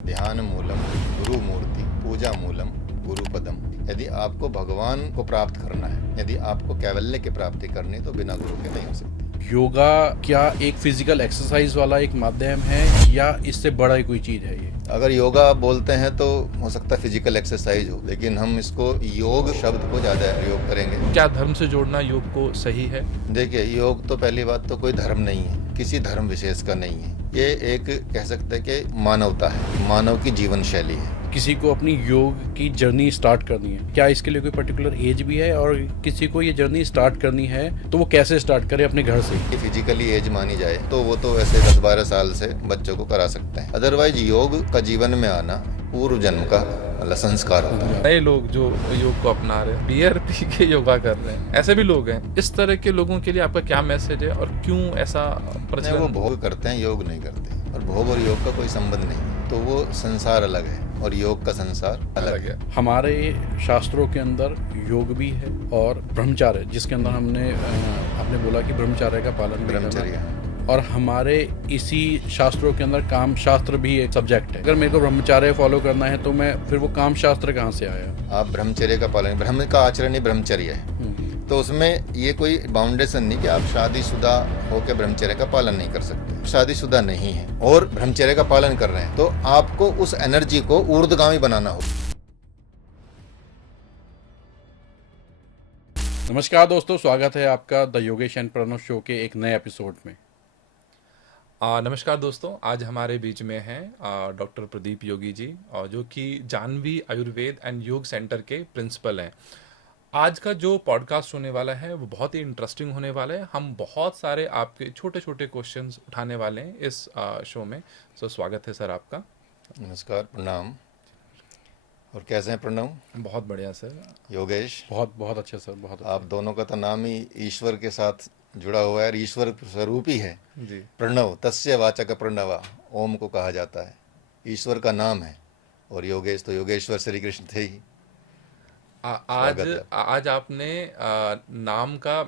ध्यान मूलम गुरु मूर्ति पूजा मूलम गुरुपदम। यदि आपको भगवान को प्राप्त करना है, यदि आपको कैवल्य की प्राप्ति करनी है, तो बिना गुरु के नहीं हो सकती। योगा क्या एक फिजिकल एक्सरसाइज वाला एक माध्यम है या इससे बड़ा ही कोई चीज है ये? अगर योगा बोलते हैं तो हो सकता है फिजिकल एक्सरसाइज हो, लेकिन हम इसको योग शब्द को ज्यादा प्रयोग करेंगे। क्या धर्म से जोड़ना योग को सही है? देखिए, योग तो पहली बात तो कोई धर्म नहीं है, किसी धर्म विशेष का नहीं है। ये एक कह सकते हैं कि मानवता है, मानव की जीवन शैली है। किसी को अपनी योग की जर्नी स्टार्ट करनी है, क्या इसके लिए कोई पर्टिकुलर एज भी है? और किसी को ये जर्नी स्टार्ट करनी है तो वो कैसे स्टार्ट करे अपने घर से? फिजिकली एज मानी जाए तो वो तो वैसे 10-12 साल से बच्चों को करा सकते हैं। अदरवाइज योग का जीवन में आना पूर्व जन्म का संस्कार होता है। नए लोग जो योग को अपना रहे हैं, बियर पी के योगा कर रहे हैं, ऐसे भी लोग हैं। इस तरह के लोगों के लिए आपका क्या मैसेज है और क्यों ऐसा प्रचलन? वो भोग करते हैं, योग नहीं करते, और भोग और योग का कोई संबंध नहीं है। तो वो संसार अलग है और योग का संसार अलग है। हमारे शास्त्रों के अंदर योग भी है और ब्रह्मचर्य, जिसके अंदर आपने बोला कि ब्रह्मचर्य का पालन भी करना। ब्रह्मचर्य। और हमारे इसी शास्त्रों के अंदर काम शास्त्र भी एक सब्जेक्ट है। अगर मेरे को ब्रह्मचर्य फॉलो करना है तो मैं फिर वो काम शास्त्र कहाँ से आया? आप ब्रह्मचर्य का पालन, ब्रह्म का आचरण ही ब्रह्मचर्य है। तो उसमें ये कोई बाउंडेशन नहीं कि आप शादीशुदा होकर ब्रह्मचर्य का पालन नहीं कर सकते। शादीशुदा नहीं है और ब्रह्मचर्य का पालन कर रहे हैं तो आपको उस एनर्जी को ऊर्ध्वगामी बनाना होगा। नमस्कार दोस्तों, स्वागत है आपका the Yogesh and Pranav show के एक नए एपिसोड में। नमस्कार दोस्तों, आज हमारे बीच में हैं डॉक्टर प्रदीप योगी जी, और जो कि जानवी आयुर्वेद एंड योग सेंटर के प्रिंसिपल हैं। आज का जो पॉडकास्ट होने वाला है वो बहुत ही इंटरेस्टिंग होने वाला है। हम बहुत सारे आपके छोटे छोटे क्वेश्चंस उठाने वाले हैं इस शो में। सो स्वागत है सर आपका। नमस्कार, प्रणाम। और कैसे हैं प्रणव? बहुत बढ़िया सर। योगेश? बहुत बहुत अच्छे सर, बहुत आप दोनों का तो नाम ही ईश्वर के साथ जुड़ा हुआ है और ईश्वर स्वरूप ही है जी। प्रणव, तस्य वाचक प्रणवा, ओम को कहा जाता है, ईश्वर का नाम है। और योगेश तो योगेश्वर श्री कृष्ण थे ही। आज आपने नाम का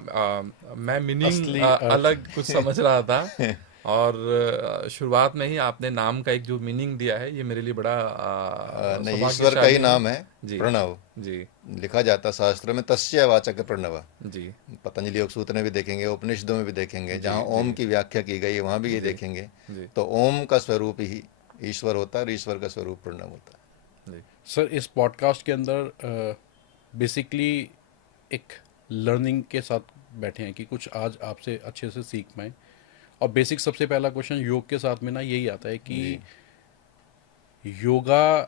मैं मीनिंग असली अलग कुछ समझ रहा था और शुरुआत में ही आपने नाम का एक जो मीनिंग दिया है, ये मेरे लिए बड़ा नहीं, ईश्वर का ही नाम है जी। प्रणव। जी लिखा जाता शास्त्र में तस्य वाचक प्रणव। जी। पतंजलि योग सूत्र में भी देखेंगे, उपनिषदों में भी देखेंगे, जहाँ ओम की व्याख्या की गई है वहाँ भी ये देखेंगे। जी। तो ओम का स्वरूप ही ईश्वर होता है और ईश्वर का स्वरूप प्रणव होता है। जी। सर, इस पॉडकास्ट के अंदर बेसिकली एक लर्निंग के साथ बैठे हैं कि कुछ आज आपसे अच्छे से सीख पाएँ। और बेसिक सबसे पहला क्वेश्चन योग के साथ में ना यही आता है कि योगा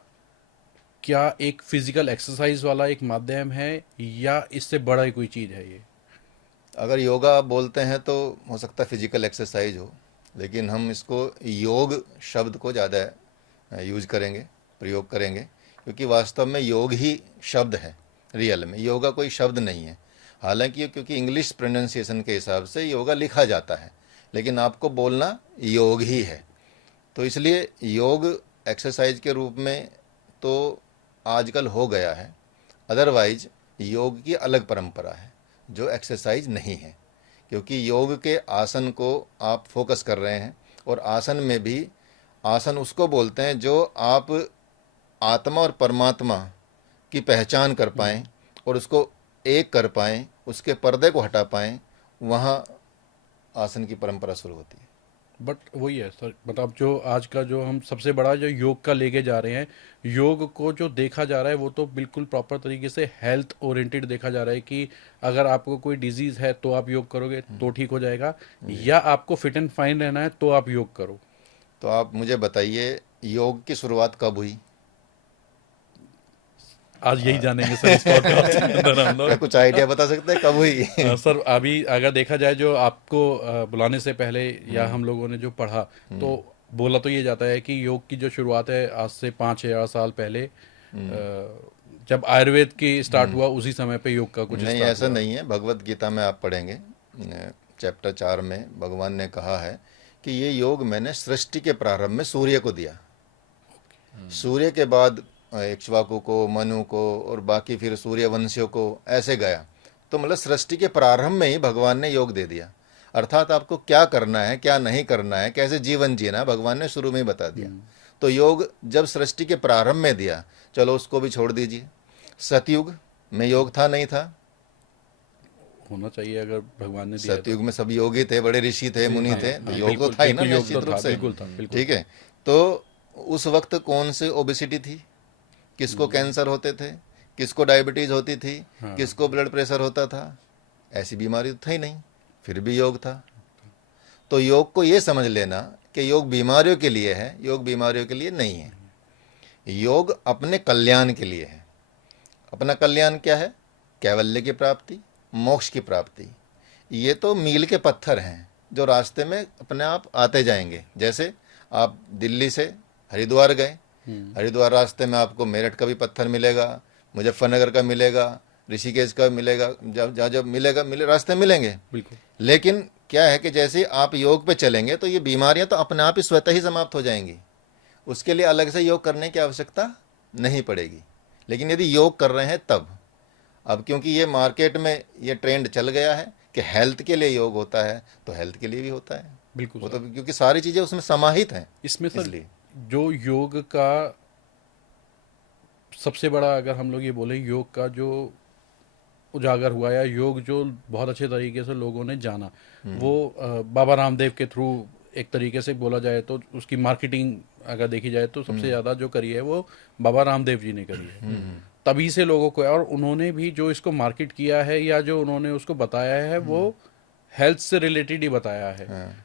क्या एक फिजिकल एक्सरसाइज वाला एक माध्यम है या इससे बड़ा ही कोई चीज़ है ये? अगर योगा बोलते हैं तो हो सकता है फिजिकल एक्सरसाइज हो, लेकिन हम इसको योग शब्द को ज़्यादा यूज करेंगे, प्रयोग करेंगे, क्योंकि वास्तव में योग ही शब्द है। रियल में योगा कोई शब्द नहीं है। हालांकि क्योंकि इंग्लिश प्रोनाउंसिएशन के हिसाब से योगा लिखा जाता है, लेकिन आपको बोलना योग ही है। तो इसलिए योग एक्सरसाइज के रूप में तो आजकल हो गया है। अदरवाइज योग की अलग परंपरा है जो एक्सरसाइज नहीं है, क्योंकि योग के आसन को आप फोकस कर रहे हैं। और आसन में भी आसन उसको बोलते हैं जो आप आत्मा और परमात्मा की पहचान कर पाएँ और उसको एक कर पाएँ, उसके पर्दे को हटा पाएँ, वहाँ आसन की परंपरा शुरू होती है। बट वही है सर, मतलब जो आज का जो हम सबसे बड़ा जो योग का लेके जा रहे हैं, योग को जो देखा जा रहा है वो तो बिल्कुल प्रॉपर तरीके से हेल्थ ओरिएंटेड देखा जा रहा है कि अगर आपको कोई डिजीज़ है तो आप योग करोगे तो ठीक हो जाएगा, या आपको फिट एंड फाइन रहना है तो आप योग करो। तो आप मुझे बताइए, योग की शुरुआत कब हुई? आज यही जानेंगे सर इस पॉडकास्ट के अंदर हम लोग। कुछ आइडिया बता सकते हैं कब हुई? सर, अभी अगर देखा जाए जो आपको बुलाने से पहले या हम लोगों ने जो पढ़ा तो बोला तो ये जाता है कि योग की जो शुरुआत है आज से 5-6 साल पहले, जब आयुर्वेद की स्टार्ट हुआ उसी समय पे योग का कुछ नहीं, start ऐसा हुआ। नहीं है। भगवत गीता में आप पढ़ेंगे, चैप्टर 4 में भगवान ने कहा है कि ये योग मैंने सृष्टि के प्रारंभ में सूर्य को दिया। सूर्य के बाद इक्ष्वाकु को, मनु को और बाकी फिर सूर्यवंशियों को, ऐसे गया। तो मतलब सृष्टि के प्रारंभ में ही भगवान ने योग दे दिया। अर्थात आपको क्या करना है, क्या नहीं करना है, कैसे जीवन जीना है, भगवान ने शुरू में ही बता दिया। तो योग जब सृष्टि के प्रारंभ में दिया, चलो उसको भी छोड़ दीजिए। सतयुग में योग था नहीं था? होना चाहिए अगर भगवान ने दिया है तो। सतयुग में सब योगी थे, बड़े ऋषि थे, मुनि हाँ, थे, हाँ, तो योग तो बिल्कुल, था ही ना बिल्कुल योग निश्चित तो रूप था, से। बिल्कुल था, बिल्कुल। ठीक है, तो उस वक्त कौन से ओबेसिटी थी, किसको कैंसर होते थे, किसको डायबिटीज होती थी, हाँ। किसको ब्लड प्रेशर होता था, ऐसी बीमारी तो था ही नहीं, फिर भी योग था। तो योग को ये समझ लेना कि योग बीमारियों के लिए है, योग बीमारियों के लिए नहीं है। योग अपने कल्याण के लिए है। अपना कल्याण क्या है? कैवल्य की प्राप्ति, मोक्ष की प्राप्ति। ये तो मील के पत्थर हैं जो रास्ते में अपने आप आते जाएंगे। जैसे आप दिल्ली से हरिद्वार गए, हरिद्वार रास्ते में आपको मेरठ का भी पत्थर मिलेगा, मुजफ्फरनगर का मिलेगा, ऋषिकेश का मिलेगा, जब जब मिलेगा रास्ते मिलेंगे। बिल्कुल लेकिन क्या है कि जैसे आप योग पे चलेंगे तो ये बीमारियां तो अपने आप ही स्वतः ही समाप्त हो जाएंगी। उसके लिए अलग से योग करने की आवश्यकता नहीं पड़ेगी। लेकिन यदि योग कर रहे हैं तब, अब क्योंकि ये मार्केट में ये ट्रेंड चल गया है कि हेल्थ के लिए योग होता है, तो हेल्थ के लिए भी होता है। बिल्कुल वो सर। तो क्योंकि सारी चीज़ें उसमें समाहित हैं इसमें सर इसलिए। जो योग का सबसे बड़ा, अगर हम लोग ये बोले, योग का जो उजागर हुआ या योग जो बहुत अच्छे तरीके से लोगों ने जाना, वो बाबा रामदेव के थ्रू एक तरीके से बोला जाए तो उसकी मार्केटिंग अगर देखी जाए तो सबसे ज़्यादा जो करी है वो बाबा रामदेव जी ने करी है। तभी से लोगों को, और उन्होंने भी जो इसको मार्केट किया है या जो उन्होंने उसको बताया है वो हेल्थ से रिलेटेड ही बताया है। हाँ।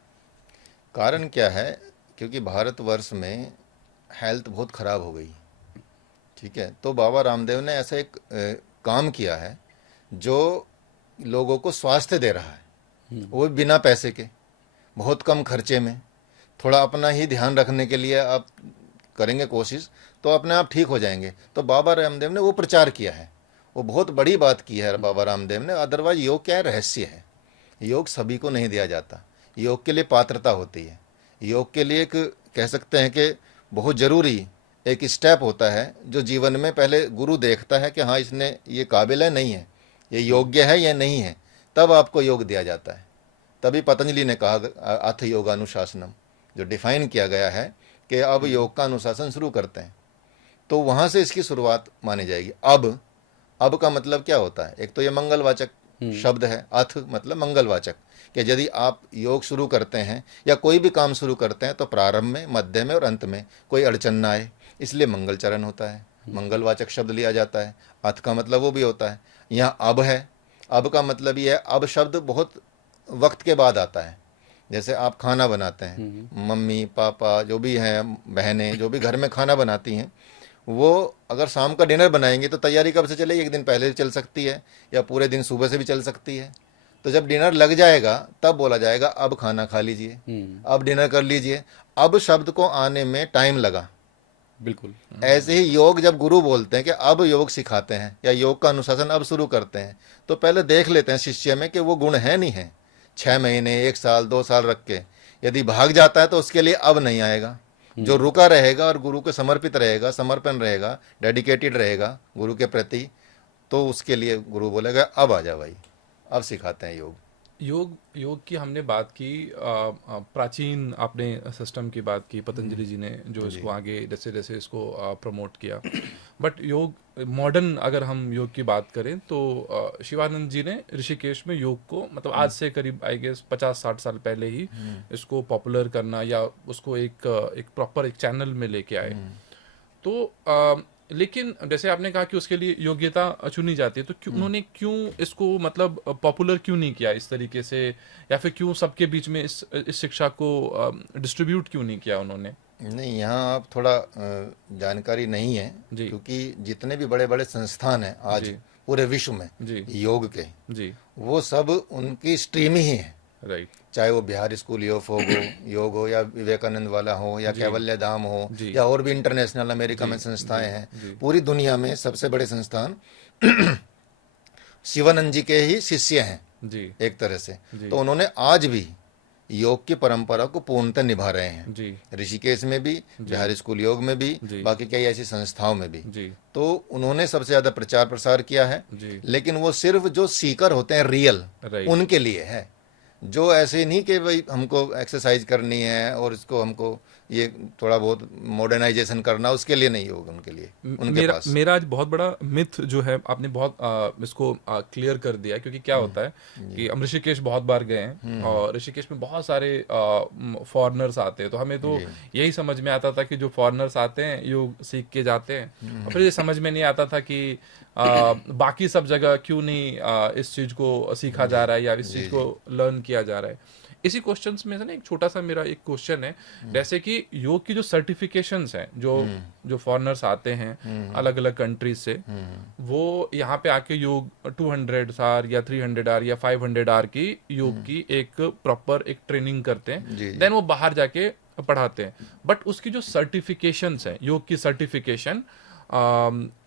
कारण क्या है? क्योंकि भारतवर्ष में हेल्थ बहुत खराब हो गई। ठीक है, तो बाबा रामदेव ने ऐसा एक काम किया है जो लोगों को स्वास्थ्य दे रहा है, वो भी बिना पैसे के, बहुत कम खर्चे में। थोड़ा अपना ही ध्यान रखने के लिए आप करेंगे कोशिश तो अपने आप ठीक हो जाएंगे। तो बाबा रामदेव ने वो प्रचार किया है, वो बहुत बड़ी बात की है बाबा रामदेव ने। अदरवाइज योग क्या है? रहस्य है। योग सभी को नहीं दिया जाता, योग के लिए पात्रता होती है। योग के लिए एक कह सकते हैं कि बहुत ज़रूरी एक स्टेप होता है जो जीवन में पहले गुरु देखता है कि हाँ इसने ये काबिल है, नहीं है, ये योग्य है या नहीं है, तब आपको योग दिया जाता है। तभी पतंजलि ने कहा अथ योगानुशासनम, जो डिफाइन किया गया है कि अब योग का अनुशासन शुरू करते हैं, तो वहाँ से इसकी शुरुआत मानी जाएगी। अब का मतलब क्या होता है? एक तो ये मंगलवाचक शब्द है, अथ मतलब मंगलवाचक, कि यदि आप योग शुरू करते हैं या कोई भी काम शुरू करते हैं तो प्रारंभ में, मध्य में और अंत में कोई अड़चन ना आए, इसलिए मंगलचरण होता है, मंगलवाचक शब्द लिया जाता है। अथ का मतलब वो भी होता है। यहाँ अब है, अब का मतलब ये है, अब शब्द बहुत वक्त के बाद आता है। जैसे आप खाना बनाते हैं, मम्मी पापा जो भी हैं, बहनें जो भी घर में खाना बनाती हैं, वो अगर शाम का डिनर बनाएंगे तो तैयारी कब से चलेगी? एक दिन पहले भी चल सकती है या पूरे दिन सुबह से भी चल सकती है। तो जब डिनर लग जाएगा तब बोला जाएगा अब खाना खा लीजिए, अब डिनर कर लीजिए। अब शब्द को आने में टाइम लगा। बिल्कुल ऐसे ही योग जब गुरु बोलते हैं कि अब योग सिखाते हैं या योग का अनुशासन अब शुरू करते हैं, तो पहले देख लेते हैं शिष्य में कि वो गुण है नहीं है। 6 महीने, 1 साल, 2 साल रख के यदि भाग जाता है तो उसके लिए अब नहीं आएगा। जो रुका रहेगा और गुरु को समर्पित रहेगा, समर्पण रहेगा, डेडिकेटेड रहेगा गुरु के प्रति, तो उसके लिए गुरु बोलेगा अब आ जा भाई, अब सिखाते हैं योग। योग की हमने बात की, प्राचीन आपने सिस्टम की बात की, पतंजलि जी ने जो इसको आगे जैसे जैसे इसको प्रमोट किया। बट योग मॉडर्न अगर हम योग की बात करें तो शिवानंद जी ने ऋषिकेश में योग को, मतलब आज से करीब आई गेस 50-60 साल पहले ही इसको पॉपुलर करना या उसको एक प्रॉपर एक चैनल में लेके आए। तो लेकिन जैसे आपने कहा कि उसके लिए योग्यता चुनी जाती है, तो उन्होंने क्यों इसको मतलब पॉपुलर क्यों नहीं किया इस तरीके से, या फिर क्यों सबके बीच में इस शिक्षा को डिस्ट्रीब्यूट क्यों नहीं किया उन्होंने? नहीं, यहाँ आप थोड़ा जानकारी नहीं है, जी। क्योंकि जितने भी बड़े बड़े संस्थान हैं आज जी। पूरे विश्व में जी। योग के, जी। वो सब उनकी स्ट्रीम ही है। राइट। चाहे वो बिहार स्कूल योग हो या विवेकानंद वाला हो या कैवल्य धाम हो जी। या और भी इंटरनेशनल अमेरिका में संस्थाएं हैं। पूरी दुनिया में सबसे बड़े संस्थान शिवानंद जी के ही शिष्य हैं जी। एक तरह से। तो उन्होंने आज भी योग की परंपरा को पूर्णतः निभा रहे हैं। जी। ऋषिकेश में भी, बिहार स्कूल योग में भी, जी। बाकी कई ऐसी संस्थाओं में भी। जी। तो उन्होंने सबसे ज्यादा प्रचार प्रसार किया है। जी। लेकिन वो सिर्फ जो सीकर होते हैं रियल, राइट। उनके लिए है। जो ऐसे नहीं कि भाई हमको एक्सरसाइज करनी है और इसको हमको ये थोड़ा बहुत मॉडर्नाइजेशन करना, उसके लिए नहीं योग उनके लिए, उनके मेरा पास। मेरा आज बहुत बड़ा मिथ जो है आपने बहुत इसको क्लियर कर दिया, क्योंकि क्या होता है कि हम ऋषिकेश बहुत बार गए हैं और ऋषिकेश में बहुत सारे फॉरेनर्स आते हैं, तो हमें तो जी यही समझ में आता था कि जो फॉरेनर्स आते हैं योग सीख के जाते हैं, और फिर ये समझ में नहीं आता था कि बाकी सब जगह क्यों नहीं इस चीज को सीखा जा रहा है या इस चीज को लर्न किया जा रहा है। इसी क्वेश्चंस में से ना एक छोटा सा मेरा एक क्वेश्चन है, जैसे कि योग की जो सर्टिफिकेशंस हैं, जो जो फॉरेनर्स आते हैं अलग अलग कंट्रीज से, वो यहाँ पे आके योग 200 आवर या 300 आवर या 500 आवर की योग की एक प्रॉपर एक ट्रेनिंग करते हैं, जी देन वो बाहर जाके पढ़ाते हैं। बट उसकी जो सर्टिफिकेशंस हैं, योग की सर्टिफिकेशन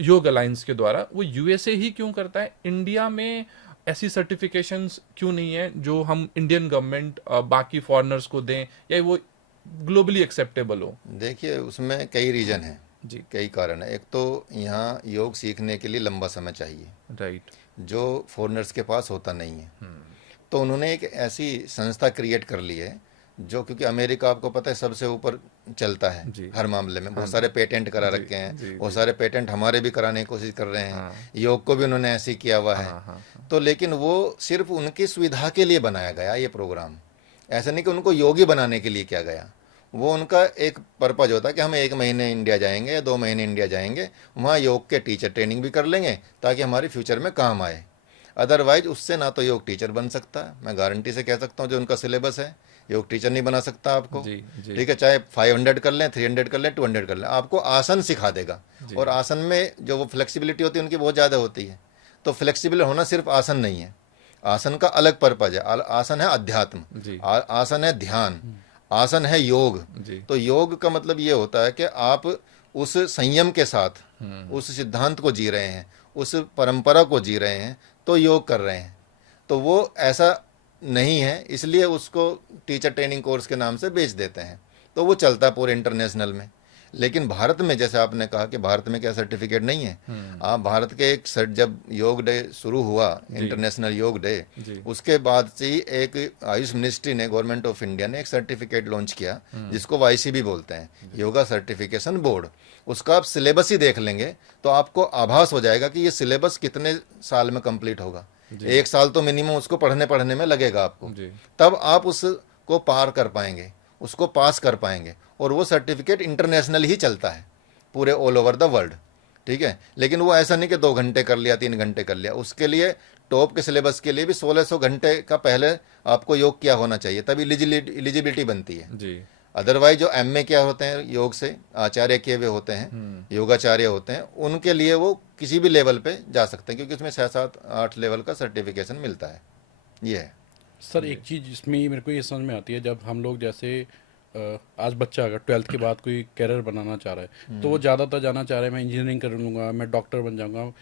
योग अलायंस के द्वारा, वो यूएसए ही क्यों करता है? इंडिया में ऐसी सर्टिफिकेशंस क्यों नहीं है जो हम इंडियन गवर्नमेंट बाकी फॉरेनर्स को दें, या वो ग्लोबली एक्सेप्टेबल हो? देखिए, उसमें कई रीजन हैं, जी। कई कारण है। एक तो यहाँ योग सीखने के लिए लंबा समय चाहिए, राइट। जो फॉरेनर्स के पास होता नहीं है। तो उन्होंने एक ऐसी संस्था क्रिएट कर ली है जो, क्योंकि अमेरिका आपको पता है सबसे ऊपर चलता है जी। हर मामले में, बहुत सारे पेटेंट करा जी, रखे हैं, जी, बहुत जी। सारे पेटेंट हमारे भी कराने की कोशिश कर रहे हैं। हाँ। योग को भी उन्होंने ऐसे ही किया हुआ है। हाँ, हाँ, तो लेकिन वो सिर्फ उनकी सुविधा के लिए बनाया गया ये प्रोग्राम, ऐसा नहीं कि उनको योगी बनाने के लिए किया गया। वो उनका एक पर्पज होता है कि हम 1 महीने इंडिया जाएंगे या 2 महीने इंडिया जाएंगे, वहाँ योग के टीचर ट्रेनिंग भी कर लेंगे ताकि हमारे फ्यूचर में काम आए। अदरवाइज उससे ना तो योग टीचर बन सकता है, मैं गारंटी से कह सकता हूँ, जो उनका सिलेबस है योग टीचर नहीं बना सकता आपको। जी, जी। ठीक है, चाहे 500 कर लें, 300 कर लें, 200 कर लें, आपको आसन सिखा देगा। जी। और आसन में जो वो फ्लेक्सिबिलिटी होती है उनकी बहुत ज़्यादा होती है। तो फ्लेक्सिबल होना सिर्फ आसन नहीं है, आसन का अलग पर्पज है। आसन है अध्यात्म, जी। आसन है ध्यान, आसन है योग। जी। तो योग का मतलब ये होता है कि आप उस संयम के साथ उस सिद्धांत को जी रहे हैं, उस परंपरा को जी रहे हैं, तो योग कर रहे हैं। तो वो ऐसा नहीं है, इसलिए उसको टीचर ट्रेनिंग कोर्स के नाम से बेच देते हैं। तो वो चलता है पूरे इंटरनेशनल में। लेकिन भारत में, जैसे आपने कहा कि भारत में क्या सर्टिफिकेट नहीं है, आप भारत के एक जब योग डे शुरू हुआ, इंटरनेशनल योग डे, जी। उसके बाद से ही एक आयुष मिनिस्ट्री ने, गवर्नमेंट ऑफ इंडिया ने एक सर्टिफिकेट लॉन्च किया जिसको वाईसीबी बोलते हैं, योगा सर्टिफिकेशन बोर्ड। उसका आप सिलेबस ही देख लेंगे तो आपको आभास हो जाएगा कि ये सिलेबस कितने साल में कंप्लीट होगा। 1 साल तो मिनिमम उसको पढ़ने में लगेगा आपको, जी। तब आप उसको पार कर पाएंगे, उसको पास कर पाएंगे। और वो सर्टिफिकेट इंटरनेशनल ही चलता है पूरे ऑल ओवर द वर्ल्ड। ठीक है, लेकिन वो ऐसा नहीं कि 2 घंटे कर लिया, 3 घंटे कर लिया। उसके लिए टॉप के सिलेबस के लिए भी 1600 घंटे का पहले आपको योग किया होना चाहिए, तभी एलिजिबिलिटी बनती है। जी। अदरवाइज जो एमए क्या होते हैं, योग से आचार्य किए हुए होते हैं, योगाचार्य होते हैं, उनके लिए वो किसी भी लेवल पे जा सकते हैं, क्योंकि उसमें 6, 7, 8 लेवल का सर्टिफिकेशन मिलता है। ये है। सर एक चीज़ जिसमें मेरे को ये समझ में आती है, जब हम लोग जैसे आज बच्चा अगर 12th के बाद कोई कैरियर बनाना चाह रहा है, तो वो ज़्यादातर जाना चाह रहा है मैं इंजीनियरिंग कर लूँगा, मैं डॉक्टर बन जाऊँगा।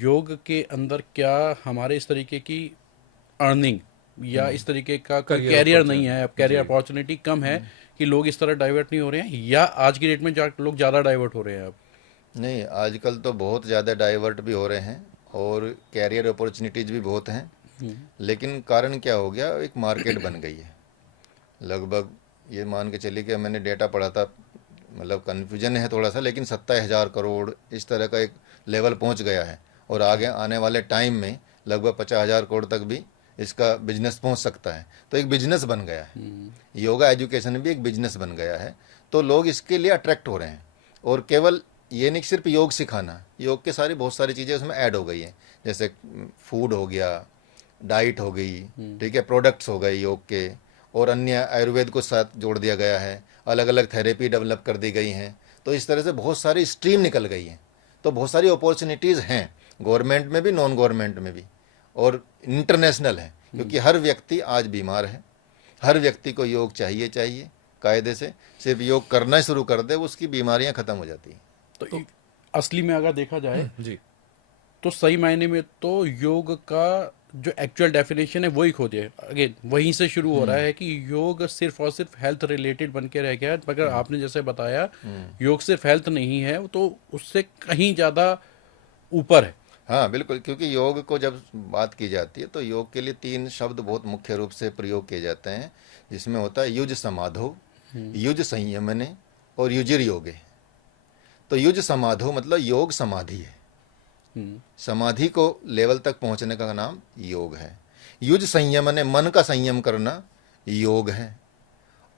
योग के अंदर क्या हमारे इस तरीके की अर्निंग या इस तरीके का कोई Career कैरियर नहीं opportunity। है, अब कैरियर जी। अपॉर्चुनिटी कम है कि लोग इस तरह डाइवर्ट नहीं हो रहे हैं, या आज की डेट में लोग ज़्यादा डाइवर्ट हो रहे हैं अब? नहीं, आजकल तो बहुत ज़्यादा डाइवर्ट भी हो रहे हैं और कैरियर अपॉर्चुनिटीज़ भी बहुत हैं। लेकिन कारण क्या हो गया, एक मार्केट बन गई है। लगभग ये मान के चलिए कि मैंने डेटा पढ़ा था, मतलब कन्फ्यूजन है थोड़ा सा, लेकिन 27,000 करोड़ इस तरह का एक लेवल पहुंच गया है। और आगे आने वाले टाइम में लगभग 50,000 करोड़ तक भी इसका बिजनेस पहुंच सकता है। तो एक बिजनेस बन गया है, योगा एजुकेशन भी एक बिजनेस बन गया है। तो लोग इसके लिए अट्रैक्ट हो रहे हैं। और केवल ये नहीं सिर्फ योग सिखाना, योग के सारी बहुत सारी चीज़ें उसमें ऐड हो गई हैं, जैसे फूड हो गया, डाइट हो गई, ठीक है, प्रोडक्ट्स हो गए योग के, और अन्य आयुर्वेद को साथ जोड़ दिया गया है, अलग अलग थेरेपी डेवलप कर दी गई हैं। तो इस तरह से बहुत सारी स्ट्रीम निकल गई हैं। तो बहुत सारी अपॉर्चुनिटीज़ हैं, गवर्नमेंट में भी, नॉन गवर्नमेंट में भी, और इंटरनेशनल है। क्योंकि हर व्यक्ति आज बीमार है, हर व्यक्ति को योग चाहिए कायदे से। सिर्फ योग करना शुरू कर दे, उसकी बीमारियां खत्म हो जाती हैं। तो असली में अगर देखा जाए जी। तो सही मायने में तो योग का जो एक्चुअल डेफिनेशन है वही खो दिया। अगेन वहीं से शुरू हो रहा है कि योग सिर्फ और सिर्फ हेल्थ रिलेटेड बन के रह गया है। मगर आपने जैसे बताया योग सिर्फ हेल्थ नहीं है, तो उससे कहीं ज़्यादा ऊपर है। हाँ बिल्कुल, क्योंकि योग को जब बात की जाती है तो योग के लिए 3 शब्द बहुत मुख्य रूप से प्रयोग किए जाते हैं, जिसमें होता है युज समाधो, युज संयमने और युजिर योगे। तो युज समाधो मतलब योग समाधि है, समाधि को लेवल तक पहुंचने का नाम योग है। युज संयमने मन का संयम करना योग है।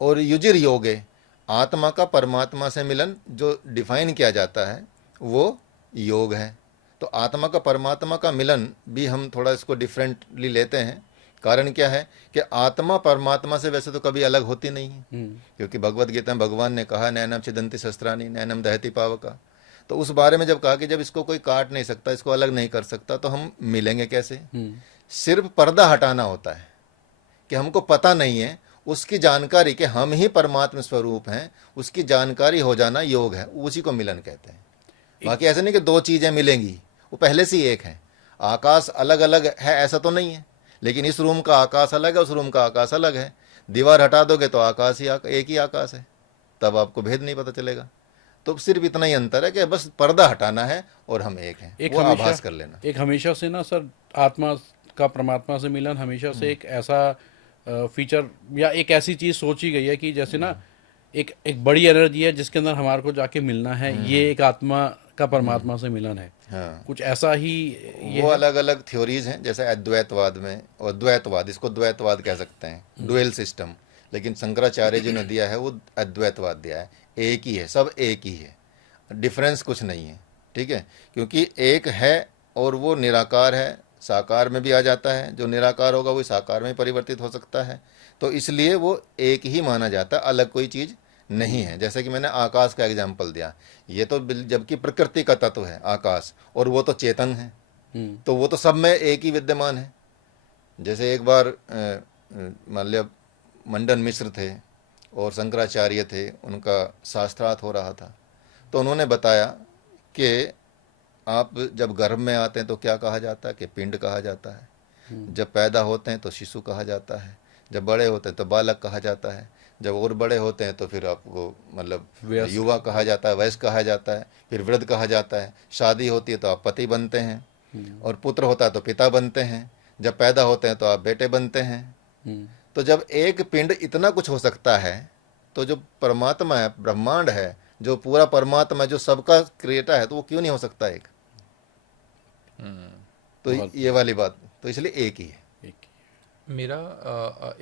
और युजिर योगे आत्मा का परमात्मा से मिलन जो डिफाइन किया जाता है वो योग है। तो आत्मा का परमात्मा का मिलन भी हम थोड़ा इसको डिफरेंटली लेते हैं। कारण क्या है कि आत्मा परमात्मा से वैसे तो कभी अलग होती नहीं है, क्योंकि भगवत गीता में भगवान ने कहा नैनम छिदन्ति शस्त्राणि नैनम दहति पावका। तो उस बारे में जब कहा कि जब इसको कोई काट नहीं सकता, इसको अलग नहीं कर सकता, तो हम मिलेंगे कैसे? सिर्फ पर्दा हटाना होता है कि हमको पता नहीं है, उसकी जानकारी कि हम ही परमात्मा स्वरूप हैं, उसकी जानकारी हो जाना योग है, उसी को मिलन कहते हैं। बाकी ऐसा नहीं कि दो चीजें मिलेंगी, वो पहले से ही एक है। आकाश अलग अलग है ऐसा तो नहीं है, लेकिन इस रूम का आकाश अलग है, उस रूम का आकाश अलग है। दीवार हटा दोगे तो आकाश ही एक ही आकाश है, तब आपको भेद नहीं पता चलेगा। तो सिर्फ इतना ही अंतर है कि बस पर्दा हटाना है और हम एक हैं, एक वो आभास कर लेना। एक हमेशा से ना सर, आत्मा का परमात्मा से मिलन हमेशा से एक ऐसा फीचर या एक ऐसी चीज सोची गई है कि जैसे ना एक एक बड़ी एनर्जी है जिसके अंदर हमारे को जाके मिलना है, ये एक आत्मा का परमात्मा से मिलन है। हाँ, कुछ ऐसा ही ये वो अलग अलग थ्योरीज हैं, जैसे अद्वैतवाद में और द्वैतवाद, इसको द्वैतवाद कह सकते हैं, डुअल सिस्टम। लेकिन शंकराचार्य जी ने दिया है वो अद्वैतवाद दिया है, एक ही है, सब एक ही है, डिफरेंस कुछ नहीं है। ठीक है, क्योंकि एक है और वो निराकार है, साकार में भी आ जाता है, जो निराकार होगा वो साकार में परिवर्तित हो सकता है। तो इसलिए वो एक ही माना जाता है, अलग कोई चीज़ नहीं है। जैसे कि मैंने आकाश का एग्जाम्पल दिया, ये तो जबकि प्रकृति का तत्व है आकाश, और वो तो चेतन है, तो वो तो सब में एक ही विद्यमान है। जैसे एक बार मान लिया मंडन मिश्र थे और शंकराचार्य थे, उनका शास्त्रार्थ हो रहा था, तो उन्होंने बताया कि आप जब गर्भ में आते हैं तो क्या कहा जाता है कि पिंड कहा जाता है, जब पैदा होते हैं तो शिशु कहा जाता है, जब बड़े होते हैं तो बालक कहा जाता है, जब और बड़े होते हैं तो फिर आपको मतलब युवा कहा जाता है, वयस्क कहा जाता है, फिर वृद्ध कहा जाता है। शादी होती है तो आप पति बनते हैं, और पुत्र होता है तो पिता बनते हैं, जब पैदा होते हैं तो आप बेटे बनते हैं। तो जब एक पिंड इतना कुछ हो सकता है, तो जो परमात्मा है, ब्रह्मांड है, जो पूरा परमात्मा है, जो सबका क्रिएटर है, तो वो क्यों नहीं हो सकता एक? तो ये वाली बात, तो इसलिए एक ही है। मेरा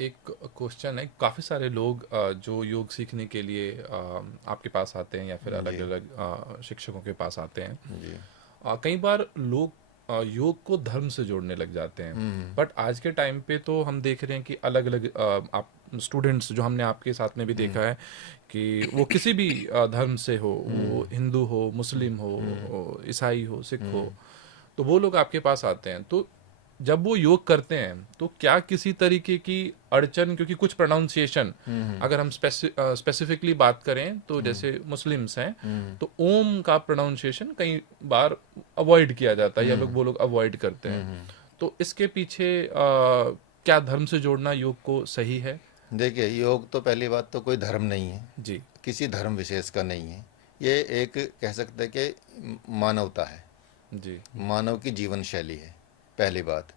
एक क्वेश्चन है, काफ़ी सारे लोग जो योग सीखने के लिए आपके पास आते हैं या फिर अलग अलग शिक्षकों के पास आते हैं, जी, कई बार लोग योग को धर्म से जोड़ने लग जाते हैं। बट आज के टाइम पे तो हम देख रहे हैं कि अलग अलग आप स्टूडेंट्स जो हमने आपके साथ में भी देखा है कि वो किसी भी धर्म से हो, वो हिंदू हो, मुस्लिम हो, ईसाई हो, सिख हो, तो वो लोग आपके पास आते हैं। तो जब वो योग करते हैं तो क्या किसी तरीके की अड़चन, क्योंकि कुछ प्रोनाउंसिएशन अगर हम स्पेसिफिकली बात करें तो जैसे मुस्लिम्स हैं तो ओम का प्रोनाउंसिएशन कई बार अवॉइड किया जाता है या वो लोग अवॉइड करते हैं। तो इसके पीछे क्या धर्म से जोड़ना योग को सही है? देखिए, योग तो पहली बात तो कोई धर्म नहीं है जी, किसी धर्म विशेष का नहीं है, ये एक कह सकते हैं कि मानवता है, जी, मानव की जीवन शैली है, पहली बात।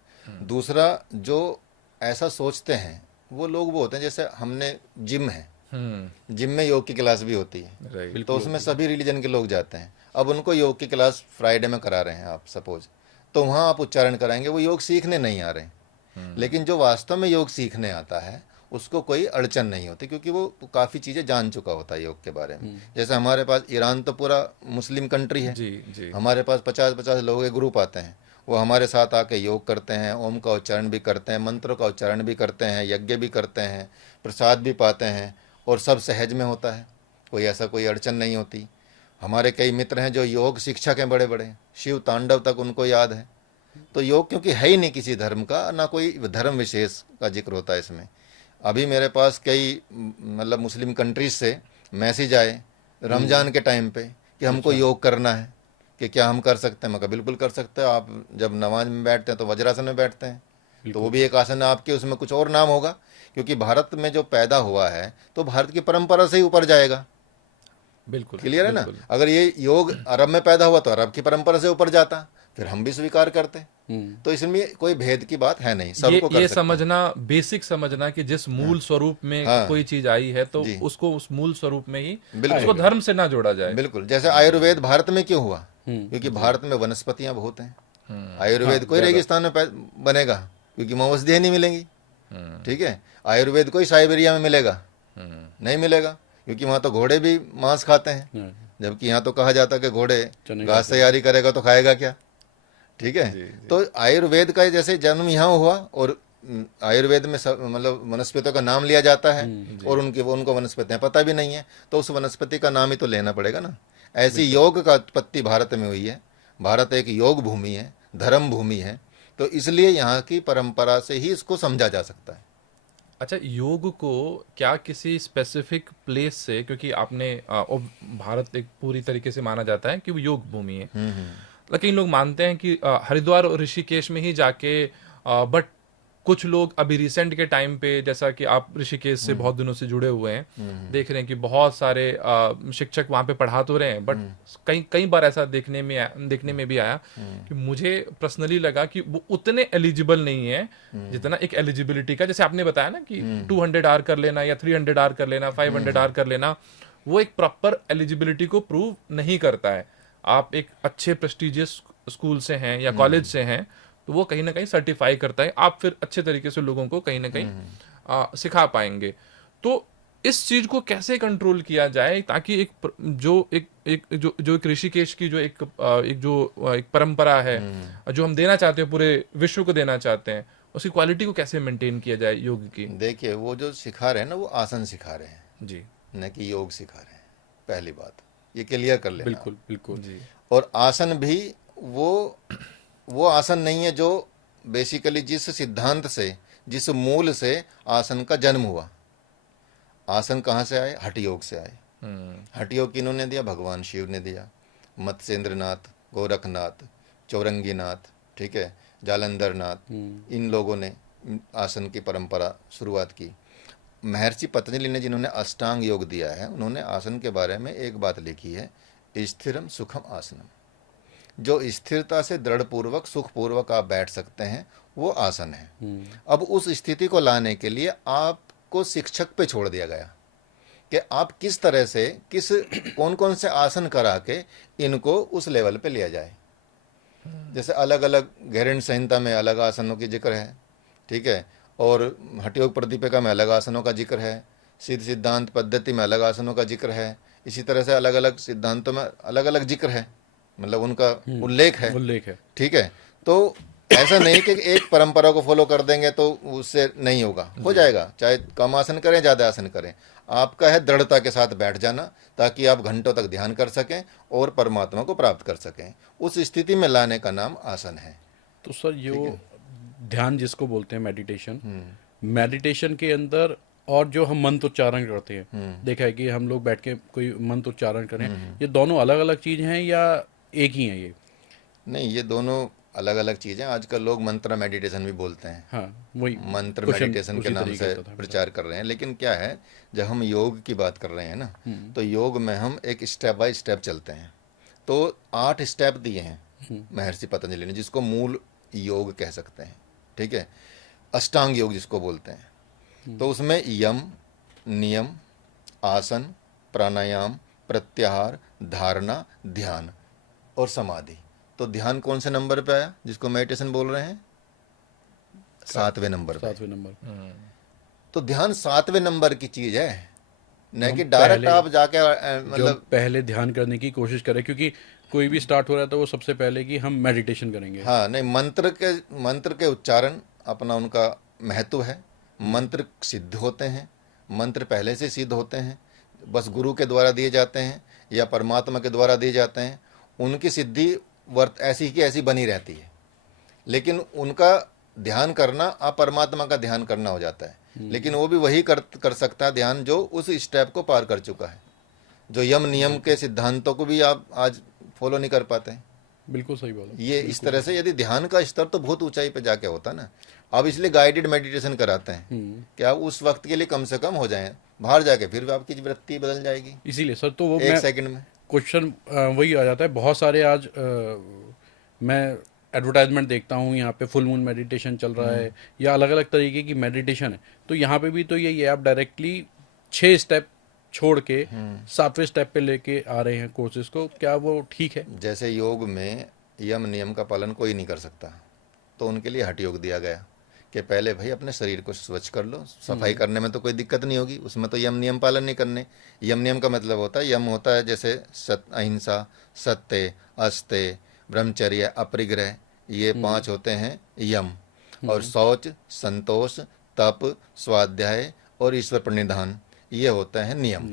दूसरा, जो ऐसा सोचते हैं वो लोग वो होते हैं, जैसे हमने जिम है, जिम में योग की क्लास भी होती है, राइट, तो उसमें सभी रिलीजन के लोग जाते हैं। अब उनको योग की क्लास फ्राइडे में करा रहे हैं आप सपोज, तो वहाँ आप उच्चारण कराएंगे, वो योग सीखने नहीं आ रहे हैं। लेकिन जो वास्तव में योग सीखने आता है उसको कोई अड़चन नहीं होती, क्योंकि वो काफ़ी चीज़ें जान चुका होता है योग के बारे में। जैसे हमारे पास ईरान तो पूरा मुस्लिम कंट्री है, जी, जी, हमारे पास 50-50 लोगों के ग्रुप आते हैं, वो हमारे साथ आके योग करते हैं, ओम का उच्चारण भी करते हैं, मंत्रों का उच्चारण भी करते हैं, यज्ञ भी करते हैं, प्रसाद भी पाते हैं, और सब सहज में होता है, कोई ऐसा कोई अड़चन नहीं होती। हमारे कई मित्र हैं जो योग शिक्षक हैं, बड़े बड़े, शिव तांडव तक उनको याद है। तो योग क्योंकि है ही नहीं किसी धर्म का, ना कोई धर्म विशेष का जिक्र होता है इसमें। अभी मेरे पास कई मतलब मुस्लिम कंट्रीज से मैसेज आए रमज़ान के टाइम पे कि हमको योग करना है, कि क्या हम कर सकते हैं? मैं कहा बिल्कुल कर सकते हैं। आप जब नमाज में बैठते हैं तो वज्रासन में बैठते हैं, तो वो भी एक आसन है आपके, उसमें कुछ और नाम होगा, क्योंकि भारत में जो पैदा हुआ है तो भारत की परंपरा से ही ऊपर जाएगा। बिल्कुल क्लियर है ना? बिल्कुल। अगर ये योग अरब में पैदा हुआ तो अरब की परंपरा से ऊपर जाता, फिर हम भी स्वीकार करते। तो इसमें कोई भेद की बात है नहीं, सबको कर ये सकते हैं। समझना, बेसिक समझना कि जिस मूल स्वरूप में हाँ कोई चीज आई है तो जी, उसको उस मूल स्वरूप में ही, बिल्कुल उसको धर्म से ना जोड़ा जाए। बिल्कुल। जैसे आयुर्वेद भारत में क्यों हुआ? क्योंकि भारत में वनस्पतियां बहुत हैं। आयुर्वेद कोई रेगिस्तान में बनेगा क्योंकि वहाँ औषधियाँ नहीं मिलेंगी। ठीक है, आयुर्वेद कोई साइबेरिया में मिलेगा? नहीं मिलेगा, क्योंकि वहाँ तो घोड़े भी मांस खाते हैं, जबकि यहाँ तो कहा जाता है कि घोड़े घास तैयारी करेगा तो खाएगा क्या। ठीक है, तो आयुर्वेद का जैसे जन्म यहाँ हुआ, और आयुर्वेद में मतलब वनस्पतियों का नाम लिया जाता है, और उनको वनस्पतियाँ पता भी नहीं है, तो उस वनस्पति का नाम ही तो लेना पड़ेगा ना। ऐसी योग का उत्पत्ति भारत में हुई है। भारत एक योग भूमि है, धर्म भूमि है, तो इसलिए यहाँ की परंपरा से ही इसको समझा जा सकता है। अच्छा, योग को क्या किसी स्पेसिफिक प्लेस से, क्योंकि आपने भारत एक पूरी तरीके से माना जाता है कि वो योग भूमि है, लेकिन लोग मानते हैं कि हरिद्वार और ऋषिकेश में ही जाके, बट कुछ लोग अभी रिसेंट के टाइम पे, जैसा कि आप ऋषिकेश से बहुत दिनों से जुड़े हुए हैं, देख रहे हैं कि बहुत सारे शिक्षक वहां पे पढ़ा तो रहे हैं, बट कई कई बार ऐसा देखने में भी आया कि मुझे पर्सनली लगा कि वो उतने एलिजिबल नहीं है जितना एक एलिजिबिलिटी का, जैसे आपने बताया ना कि 200 आर कर लेना या 300 आर कर लेना, 500 आर कर लेना, वो एक प्रॉपर एलिजिबिलिटी को प्रूव नहीं करता है। आप एक अच्छे प्रेस्टिजियस स्कूल से हैं या कॉलेज से हैं तो वो कहीं ना कहीं सर्टिफाई करता है, आप फिर अच्छे तरीके से लोगों को कहीं ना कहीं सिखा पाएंगे। तो इस चीज को कैसे कंट्रोल किया जाए ताकि एक ऋषिकेश की जो एक परंपरा है जो हम देना चाहते हैं, पूरे विश्व को देना चाहते हैं, उसकी क्वालिटी को कैसे मेंटेन किया जाए योग की? देखिए, वो जो सिखा रहे हैं ना, वो आसन सिखा रहे हैं जी न कि योग सिखा रहे हैं। पहली बात ये क्लियर कर लेना। बिल्कुल बिल्कुल। जी और आसन भी वो आसन नहीं है जो बेसिकली जिस सिद्धांत से, जिस मूल से आसन का जन्म हुआ। आसन कहाँ से आए? हठ योग से आए। हठ योग किन्होंने दिया? भगवान शिव ने दिया। मत्स्येंद्रनाथ, गोरखनाथ, चौरंगीनाथ, ठीक है, जालंधर नाथ, इन लोगों ने आसन की परंपरा शुरुआत की। महर्षि पतंजलि ने जिन्होंने अष्टांग योग दिया है, उन्होंने आसन के बारे में एक बात लिखी है, स्थिरम सुखम आसनम। जो स्थिरता से दृढ़पूर्वक सुखपूर्वक आप बैठ सकते हैं वो आसन है। अब उस स्थिति को लाने के लिए आपको शिक्षक पे छोड़ दिया गया कि आप किस तरह से कौन कौन से आसन करा के इनको उस लेवल पे लिया जाए। जैसे अलग अलग गैरेंट संहिता में अलग आसनों की जिक्र है, ठीक है, और हठयोग प्रदीपिका में अलग आसनों का जिक्र है, सिद्ध सिद्धांत पद्धति में अलग आसनों का जिक्र है। इसी तरह से अलग अलग सिद्धांतों में अलग अलग जिक्र है, मतलब उनका उल्लेख है। ठीक है, तो ऐसा नहीं कि एक परंपरा को फॉलो कर देंगे तो उससे नहीं होगा, हो जाएगा, चाहे कम आसन करें ज़्यादा आसन करें। आपका है दृढ़ता के साथ बैठ जाना, ताकि आप घंटों तक ध्यान कर सकें और परमात्मा को प्राप्त कर सकें। उस स्थिति में लाने का नाम आसन है। तो सर ये ध्यान जिसको बोलते हैं मेडिटेशन, मेडिटेशन के अंदर और जो हम मंत्र उच्चारण करते हैं, देखा है कि हम लोग बैठ के कोई मंत्र उच्चारण करें, ये दोनों अलग अलग चीज हैं या एक ही है? ये नहीं, ये दोनों अलग अलग चीज़ें। आजकल लोग मंत्र मेडिटेशन भी बोलते हैं। हाँ, वही मंत्र क्वेश्चन मेडिटेशन के उसी नाम तरीके से का था। प्रचार कर रहे हैं, लेकिन क्या है, जब हम योग की बात कर रहे हैं ना, तो योग में हम एक स्टेप बाय स्टेप चलते हैं। तो 8 स्टेप दिए हैं महर्षि पतंजलि ने, जिसको मूल योग कह सकते हैं, ठीक है, अष्टांग योग जिसको बोलते हैं। तो उसमें यम, नियम, आसन, प्राणायाम, प्रत्याहार, धारणा, ध्यान और समाधि। तो ध्यान कौन से नंबर पे आया जिसको मेडिटेशन बोल रहे हैं? 7वें नंबर पे। 7वें नंबर। तो ध्यान 7वें नंबर की चीज है, न कि डायरेक्ट आप जाके मतलब पहले ध्यान करने की कोशिश करें, क्योंकि कोई भी स्टार्ट हो रहा है तो वो सबसे पहले कि हम मेडिटेशन करेंगे। हाँ, नहीं, मंत्र के उच्चारण अपना उनका महत्व है। मंत्र सिद्ध होते हैं, मंत्र पहले से सिद्ध होते हैं, बस गुरु के द्वारा दिए जाते हैं या परमात्मा के द्वारा दिए जाते हैं। उनकी सिद्धि ऐसी की ऐसी बनी रहती है, लेकिन उनका ध्यान करना आप परमात्मा का ध्यान करना हो जाता है। लेकिन वो भी वही कर सकता है ध्यान जो उस स्टेप को पार कर चुका है। जो यम नियम के सिद्धांतों को भी आप आज फॉलो नहीं कर पाते हैं, बिल्कुल सही बोला। ये इस तरह से यदि ध्यान का स्तर तो बहुत ऊंचाई पे जाके होता ना। अब इसलिए गाइडेड मेडिटेशन कराते हैं कि आप उस वक्त के लिए कम से कम हो जाएं, बाहर जाके फिर आपकी वृत्ति बदल जाएगी इसीलिए सर तो वो एक मैं सेकंड में। क्वेश्चन वही आ जाता है। बहुत सारे आज मैं एडवर्टाइजमेंट देखता हूँ, यहाँ पे फुल मून मेडिटेशन चल रहा है या अलग अलग तरीके की मेडिटेशन है, तो यहाँ पे भी तो यही है, आप डायरेक्टली 6 स्टेप छोड़ के 7वें स्टेप पे लेके आ रहे हैं कोर्सेज को। क्या वो ठीक है? जैसे योग में यम नियम का पालन कोई नहीं कर सकता, तो उनके लिए हठ योग दिया गया कि पहले भाई अपने शरीर को स्वच्छ कर लो। सफाई करने में तो कोई दिक्कत नहीं होगी, उसमें तो यम नियम पालन नहीं करने। यम नियम का मतलब होता है, यम होता है जैसे अहिंसा, सत्य, अस्त्य, ब्रह्मचर्य, अपरिग्रह, ये 5 होते हैं यम। और शौच, संतोष, तप, स्वाध्याय और ईश्वर प्रणिधान, ये होते हैं नियम।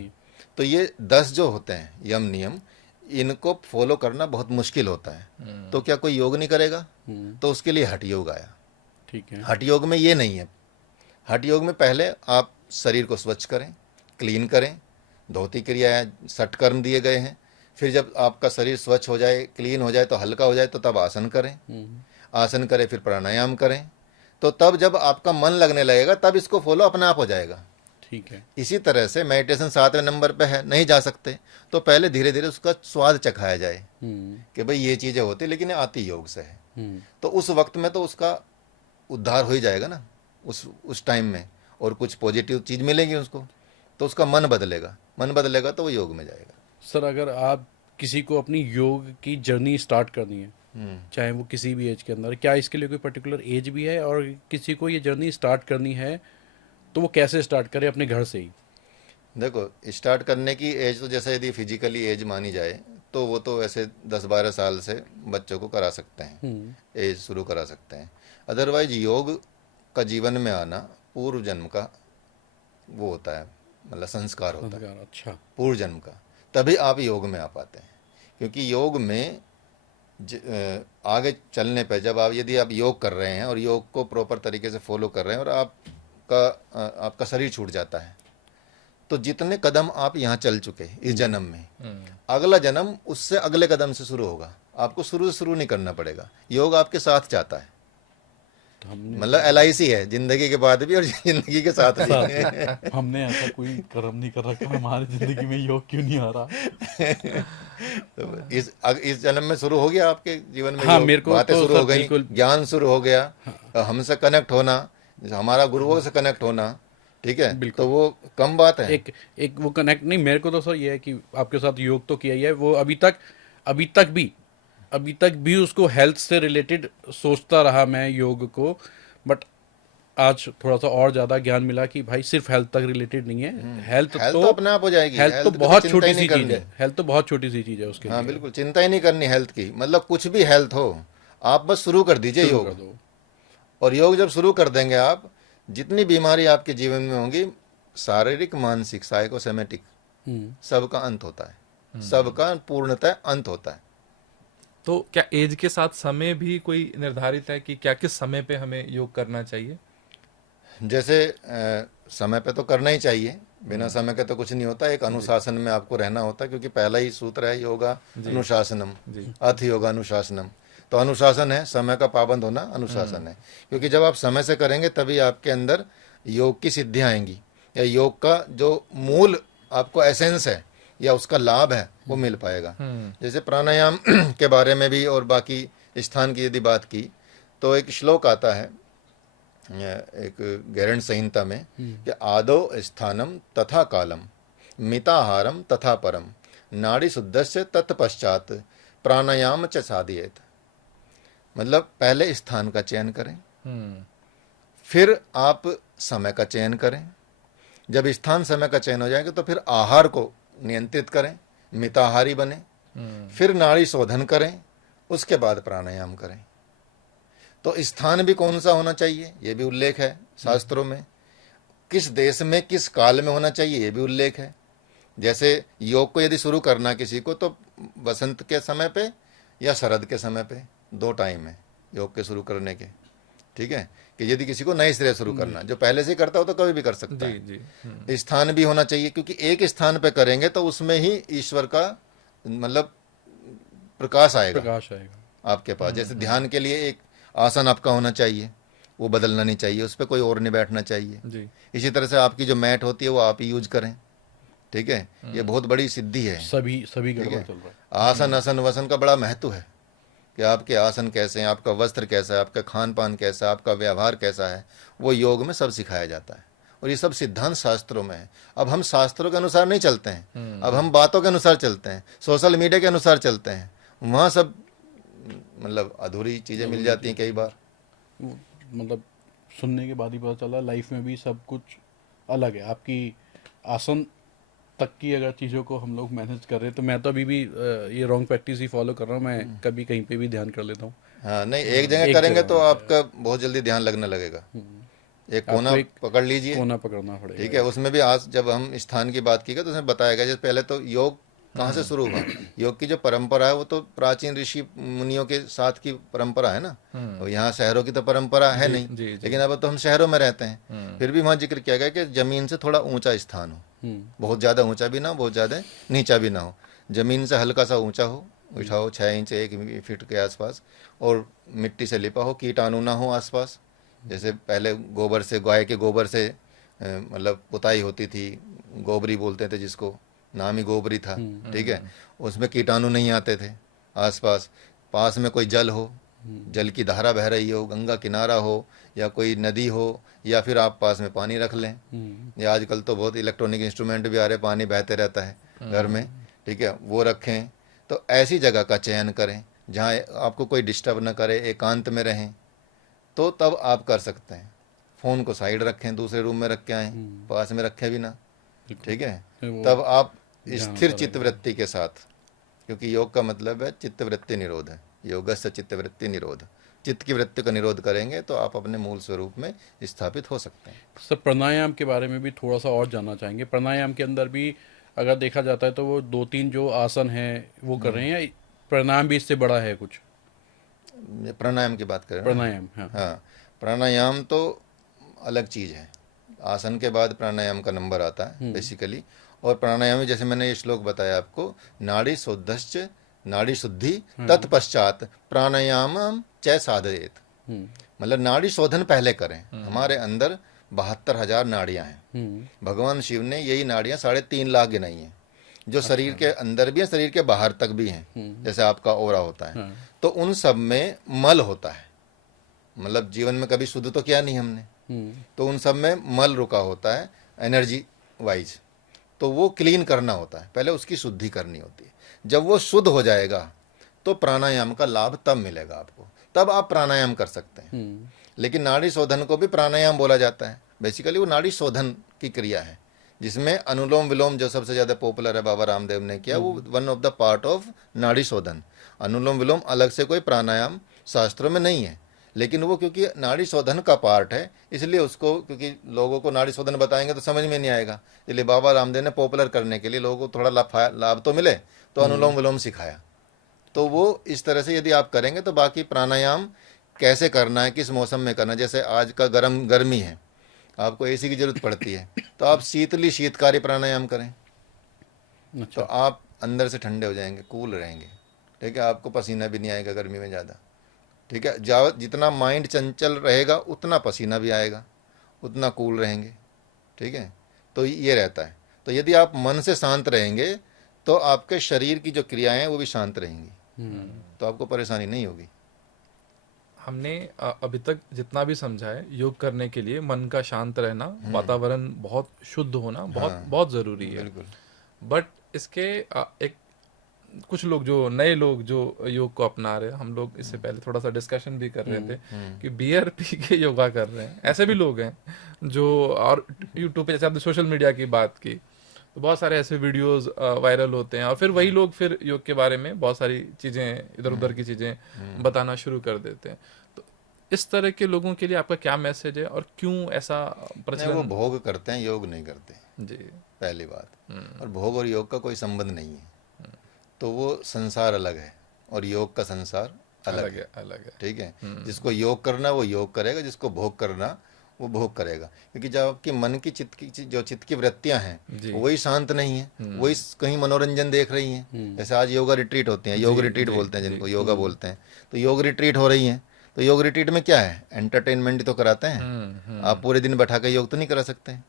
तो ये 10 जो होते हैं यम नियम, इनको फॉलो करना बहुत मुश्किल होता है। तो क्या कोई योग नहीं करेगा? तो उसके लिए हठ योग आया। ठीक है। हठ योग में ये नहीं है। हठ योग में पहले आप शरीर को स्वच्छ करें, क्लीन करें, धोती क्रियाएं, षटकर्म दिए गए हैं। फिर जब आपका शरीर स्वच्छ हो जाए, क्लीन हो जाए, तो हल्का हो जाए, तो तब आसन करें। आसन करें, फिर प्राणायाम करें। तो तब जब आपका मन लगने लगेगा, तब इसको फॉलो अपने आप हो जाएगा। ठीक है। इसी तरह से मेडिटेशन 7वें नंबर पे है, नहीं जा सकते, तो पहले धीरे धीरे उसका स्वाद चखाया जाए कि भाई ये चीज़ें होती, लेकिन ये आती योग से है। तो उस वक्त में तो उसका उद्धार हो ही जाएगा ना, उस टाइम में, और कुछ पॉजिटिव चीज़ मिलेगी उसको, तो उसका मन बदलेगा। मन बदलेगा तो वो योग में जाएगा। सर अगर आप किसी को अपनी योग की जर्नी स्टार्ट करनी है, चाहे वो किसी भी एज के अंदर, क्या इसके लिए कोई पर्टिकुलर एज भी है? और किसी को ये जर्नी स्टार्ट करनी है तो वो कैसे स्टार्ट करे अपने घर से ही? देखो, स्टार्ट करने की एज तो जैसे यदि फिजिकली एज मानी जाए तो वो तो ऐसे 10-12 साल से बच्चों को करा सकते हैं, एज शुरू करा सकते हैं। अदरवाइज योग का जीवन में आना पूर्व जन्म का वो होता है, मतलब संस्कार होता है अच्छा। पूर्व जन्म का, तभी आप योग में आ पाते हैं। क्योंकि योग में आगे चलने पर जब आप यदि आप योग कर रहे हैं और योग को प्रॉपर तरीके से फॉलो कर रहे हैं और आपका शरीर छूट जाता है, तो जितने कदम आप यहाँ चल चुके इस जन्म में, अगला जन्म उससे अगले कदम से शुरू होगा। आपको शुरू से शुरू नहीं करना पड़ेगा, योग आपके साथ जाता है। मतलब LIC है, जिंदगी के बाद भी और जिंदगी के साथ भी। हमने ऐसा कोई कर्म नहीं कर रखा, हमारी जिंदगी में योग क्यों नहीं आ रहा? तो इस जन्म में शुरू हो गया आपके जीवन में। हाँ, योग, मेरे को बातें तो शुरू सर हो गई, बिल्कुल। ज्ञान शुरू हो गया, हमसे कनेक्ट होना, हमारा गुरुओं से कनेक्ट होना, ठीक है, तो वो कम बात है। एक वो कनेक्ट नहीं, मेरे को तो सर ये है कि आपके साथ योग तो किया ही है, वो अभी तक भी उसको हेल्थ से रिलेटेड सोचता रहा मैं योग को। बट आज थोड़ा सा और ज्यादा ज्ञान मिला कि भाई सिर्फ हेल्थ तक रिलेटेड नहीं है। हेल्थ तो अपने आप हो जाएगी। हेल्थ तो की बहुत चिंता छोटी ही सी नहीं चीज करनी। है। हेल्थ तो बहुत छोटी सी चीज है उसके हाँ लिए। बिल्कुल, चिंता ही नहीं करनी हेल्थ की। मतलब कुछ भी हेल्थ हो, आप बस शुरू कर दीजिए शुरू कर योग। दो। और योग जब शुरू कर देंगे आप, जितनी बीमारी आपके जीवन में होंगी, शारीरिक, मानसिक, साइकोसोमेटिक, सबका अंत होता है, सबका पूर्णतः अंत होता है। तो क्या एज के साथ समय भी कोई निर्धारित है कि क्या किस समय पे हमें योग करना चाहिए? जैसे समय पे तो करना ही चाहिए, बिना समय के तो कुछ नहीं होता। एक अनुशासन में आपको रहना होता है, क्योंकि पहला ही सूत्र है योगा अनुशासनम, अथ योगा अनुशासनम। तो अनुशासन है, समय का पाबंद होना अनुशासन है। क्योंकि जब आप समय से करेंगे तभी आपके अंदर योग की सिद्धियाँ आएंगी, या योग का जो मूल आपको एसेंस है या उसका लाभ है वो मिल पाएगा। जैसे प्राणायाम के बारे में भी और बाकी स्थान की यदि बात की, तो एक श्लोक आता है एक गैरण्य संहिता में कि आदो स्थानम तथा कालम, मिताहारम तथा परम, नाड़ी शुद्धस्य तत्पश्चात प्राणायाम च साधयेत। मतलब पहले स्थान का चयन करें, फिर आप समय का चयन करें। जब स्थान समय का चयन हो जाएगा तो फिर आहार को नियंत्रित करें, मिताहारी बने, फिर नाड़ी शोधन करें, उसके बाद प्राणायाम करें। तो स्थान भी कौन सा होना चाहिए ये भी उल्लेख है शास्त्रों में। किस देश में किस काल में होना चाहिए ये भी उल्लेख है। जैसे योग को यदि शुरू करना किसी को, तो बसंत के समय पे या शरद के समय पे, 2 टाइम है योग के शुरू करने के। ठीक है, कि यदि किसी को नए सिरे शुरू करना, जो पहले से करता हो तो कभी भी कर सकता है। स्थान भी होना चाहिए, क्योंकि एक स्थान पे करेंगे तो उसमें ही ईश्वर का मतलब प्रकाश आएगा। आपके पास। जैसे ध्यान के लिए एक आसन आपका होना चाहिए, वो बदलना नहीं चाहिए, उस पर कोई और नहीं बैठना चाहिए। जी। इसी तरह से आपकी जो मैट होती है वो आप ही यूज करें, ठीक है। ये बहुत बड़ी सिद्धि है, सभी सभी ठीक गड़बड़ है। चल रहा है। आसन आसन वसन का बड़ा महत्व है कि आपके आसन कैसे हैं, आपका वस्त्र कैसा है, आपका खान पान कैसा है, आपका व्यवहार कैसा है, वो योग में सब सिखाया जाता है। और ये सब सिद्धांत शास्त्रों में है। अब हम शास्त्रों के अनुसार नहीं चलते हैं, अब हम बातों के अनुसार चलते हैं, सोशल मीडिया के अनुसार चलते हैं, वहाँ सब मतलब अधूरी चीज़ें मिल जाती हैं कई बार। वो मतलब सुनने के बाद ही पता चला लाइफ में भी सब कुछ अलग है। आपकी आसन तक की अगर चीज़ों को हम लोग मैनेज कर रहे हैं, तो मैं तो अभी भी ये रॉन्ग प्रैक्टिस ही फॉलो कर रहा हूँ। मैं कभी कहीं पे भी ध्यान कर लेता हूँ। हाँ, नहीं, एक जगह एक करेंगे जगह तो में आपका बहुत जल्दी ध्यान लगने लगेगा। एक आपको कोना एक पकड़ लीजिए, कोना पकड़ना पड़ेगा। ठीक है। उसमें भी आज जब हम स्थान की बात की गई तो उसमें बताया गया, जैसे पहले तो योग कहाँ से शुरू हुआ। योग की जो परंपरा है वो तो प्राचीन ऋषि मुनियों के साथ की परंपरा है ना। और यहाँ शहरों की तो परंपरा है जी, नहीं, जी, जी। लेकिन अब तो हम शहरों में रहते हैं। फिर भी वहाँ जिक्र किया गया कि जमीन से थोड़ा ऊंचा स्थान हो, बहुत ज़्यादा ऊंचा भी ना हो, बहुत ज़्यादा नीचा भी ना हो, जमीन से हल्का सा ऊंचा हो, उठाओ 6 इंच 1 फीट के आसपास, और मिट्टी से लिपा हो, कीटाणु ना हो आसपास। जैसे पहले गोबर से, गाय के गोबर से मतलब पुताई होती थी, गोबरी बोलते थे जिसको, नाम ही गोबरी था, ठीक है। उसमें कीटाणु नहीं आते थे आसपास। पास में कोई जल हो, जल की धारा बह रही हो, गंगा किनारा हो या कोई नदी हो, या फिर आप पास में पानी रख लें। या आजकल तो बहुत इलेक्ट्रॉनिक इंस्ट्रूमेंट भी आ रहे, पानी बहते रहता है घर में, ठीक है, वो रखें। तो ऐसी जगह का चयन करें जहाँ आपको कोई डिस्टर्ब ना करे, एकांत में रहें, तो तब आप कर सकते हैं। फ़ोन को साइड रखें, दूसरे रूम में रख के आएँ, पास में रखें भी ना, ठीक है। वो तब आप ध्यान स्थिर होता चित्तवृत्ति के साथ, क्योंकि योग का मतलब है चित्तवृत्ति निरोध है, योगस्य चित्तवृत्ति निरोध। चित्त की वृत्ति का निरोध करेंगे तो आप अपने मूल स्वरूप में स्थापित हो सकते हैं। सर, प्राणायाम के बारे में भी थोड़ा सा और जानना चाहेंगे। प्राणायाम के अंदर भी अगर देखा जाता है तो वो 2-3 जो आसन हैं वो कर रहे हैं, या प्राणायाम भी इससे बड़ा है कुछ? ये प्राणायाम की बात करें ना। प्राणायाम, हाँ। हाँ, प्राणायाम तो अलग चीज़ है। आसन के बाद प्राणायाम का नंबर आता है बेसिकली। और प्राणायाम में जैसे मैंने ये श्लोक बताया आपको, नाड़ी शोधश्च नाड़ी शुद्धि तत्पश्चात प्राणायाम च साधयेत। मतलब नाड़ी शोधन पहले करें। हमारे अंदर 72,000 नाड़ियाँ हैं। भगवान शिव ने यही नाड़ियाँ 3.5 लाख गिनाई हैं, जो शरीर के अंदर भी हैं, शरीर के बाहर तक भी हैं। जैसे आपका ओरा होता है, तो उन सब में मल होता है। मतलब जीवन में कभी शुद्ध तो किया नहीं हमने, तो उन सब में मल रुका होता है एनर्जी वाइज, तो वो क्लीन करना होता है, पहले उसकी शुद्धि करनी होती है। जब वो शुद्ध हो जाएगा तो प्राणायाम का लाभ तब मिलेगा आपको, तब आप प्राणायाम कर सकते हैं। लेकिन नाड़ी शोधन को भी प्राणायाम बोला जाता है। बेसिकली वो नाड़ी शोधन की क्रिया है, जिसमें अनुलोम विलोम जो सबसे ज़्यादा पॉपुलर है, बाबा रामदेव ने किया, वो one of the part of नाड़ी शोधन। अनुलोम विलोम अलग से कोई प्राणायाम शास्त्रों में नहीं है, लेकिन वो क्योंकि नाड़ी शोधन का पार्ट है, इसलिए उसको, क्योंकि लोगों को नाड़ी शोधन बताएंगे तो समझ में नहीं आएगा, इसलिए बाबा रामदेव ने पॉपुलर करने के लिए, लोगों को थोड़ा लाभ तो मिले, तो अनुलोम विलोम सिखाया। तो वो इस तरह से यदि आप करेंगे तो बाकी प्राणायाम कैसे करना है, किस मौसम में करना है, जैसे आज का गर्मी है, आपको एसी की जरूरत पड़ती है, तो आप शीतकारी प्राणायाम करें, तो अच्छा। आप अंदर से ठंडे हो जाएंगे, कूल रहेंगे, ठीक है। आपको पसीना भी नहीं आएगा गर्मी में ज़्यादा, ठीक है। जितना माइंड चंचल रहेगा उतना पसीना भी आएगा, उतना कूल रहेंगे, ठीक है। तो ये रहता है। तो यदि आप मन से शांत रहेंगे तो आपके शरीर की जो क्रियाएं हैं वो भी शांत रहेंगी, तो आपको परेशानी नहीं होगी। हमने अभी तक जितना भी समझा है, योग करने के लिए मन का शांत रहना, वातावरण बहुत शुद्ध होना बहुत बहुत ज़रूरी है। बिल्कुल। बट इसके एक कुछ लोग, जो नए लोग जो योग को अपना रहे हैं, हम लोग इससे पहले थोड़ा सा डिस्कशन भी कर रहे थे कि बियर पी के योगा कर रहे हैं, ऐसे भी लोग हैं जो, और यूट्यूब पे जैसे आपने सोशल मीडिया की बात की, तो बहुत सारे ऐसे वीडियोस वायरल होते हैं, और फिर वही लोग फिर योग के बारे में बहुत सारी चीज़ें, इधर उधर की चीज़ें बताना शुरू कर देते हैं। तो इस तरह के लोगों के लिए आपका क्या मैसेज है, और क्यों ऐसा नहीं, वो प्रचलन? भोग करते हैं, योग नहीं करते, जी। पहली बात। और भोग और योग का कोई संबंध नहीं है, तो वो संसार अलग है और योग का संसार अलग है, अलग है। ठीक है। जिसको योग करना वो योग करेगा, जिसको भोग करना वो भोग करेगा, क्योंकि जब आपकी मन की चित्त की वृत्तियां हैं जी। वही शांत नहीं है, वही कहीं मनोरंजन देख रही हैं। जैसे आज योगा रिट्रीट होते हैं, योग जी, रिट्रीट जी, बोलते हैं जी। जिनको योगा बोलते हैं, तो योग रिट्रीट हो रही हैं। तो योग रिट्रीट में क्या है, एंटरटेनमेंट ही तो कराते हैं। आप पूरे दिन बैठा के योग तो नहीं करा सकते हैं।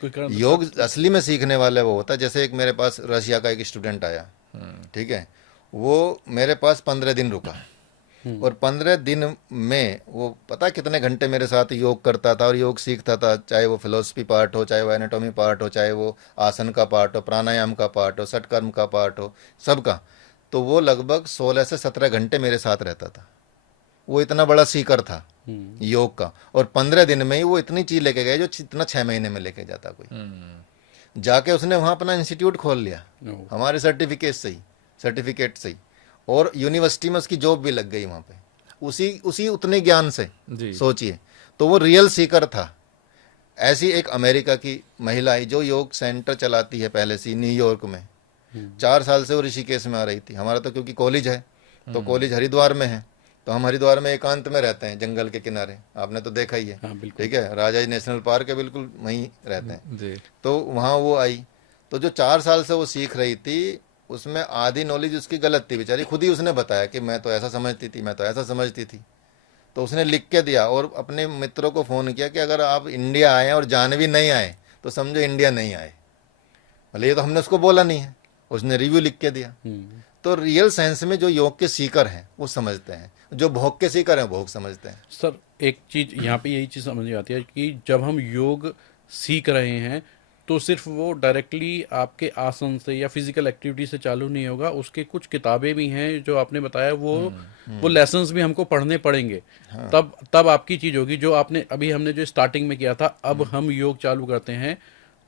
कोई कारण योग असली में सीखने वाला वो होता है। जैसे एक मेरे पास रशिया का एक स्टूडेंट आया, ठीक है, वो मेरे पास 15 दिन रुका, और 15 दिन में वो पता कितने घंटे मेरे साथ योग करता था और योग सीखता था, चाहे वो फिलोसफी पार्ट हो, चाहे वो एनाटॉमी पार्ट हो, चाहे वो आसन का पार्ट हो, प्राणायाम का पार्ट हो, षटकर्म का पार्ट हो, सबका। तो वो लगभग 16 से 17 घंटे मेरे साथ रहता था। वो इतना बड़ा सीकर था योग का, और 15 दिन में ही वो इतनी चीज लेके गए जो इतना 6 महीने में लेके जाता कोई। जाके उसने वहाँ अपना इंस्टीट्यूट खोल लिया हमारे सर्टिफिकेट से ही, और यूनिवर्सिटी में उसकी जॉब भी लग गई वहाँ पे, उसी उतने ज्ञान से। जी। सोचिए, तो वो रियल सीकर था। ऐसी एक अमेरिका की महिला आई जो योग सेंटर चलाती है पहले से न्यूयॉर्क में। 4 साल से वो ऋषिकेश में आ रही थी। हमारा तो क्योंकि कॉलेज है, तो कॉलेज हरिद्वार में है, तो हम हरिद्वार में एकांत में रहते हैं, जंगल के किनारे, आपने तो देखा ही है। हाँ, बिल्कुल। ठीक है, राजाजी नेशनल पार्क है, बिल्कुल वहीं रहते हैं। जी। तो वहाँ वो आई, तो जो 4 साल से वो सीख रही थी, उसमें आधी नॉलेज उसकी गलत थी बेचारी। खुद ही उसने बताया कि मैं तो ऐसा समझती थी, मैं तो ऐसा समझती थी। तो उसने लिख के दिया और अपने मित्रों को फ़ोन किया कि अगर आप इंडिया आए और जाने भी नहीं आए तो समझो इंडिया नहीं आए। भले ये तो हमने उसको बोला नहीं है, उसने रिव्यू लिख के दिया। तो रियल सेंस में जो योग के सीकर हैं वो समझते हैं, जो भोग के सीकर हैं भोग समझते हैं। सर एक चीज यहाँ पे यही चीज समझ में आती है कि जब हम योग सीख रहे हैं तो सिर्फ वो डायरेक्टली आपके आसन से या फिजिकल एक्टिविटी से चालू नहीं होगा, उसके कुछ किताबें भी हैं जो आपने बताया, वो लेसन्स भी हमको पढ़ने पड़ेंगे। तब आपकी चीज होगी। जो आपने अभी हमने जो स्टार्टिंग में किया था, अब हम योग चालू करते हैं,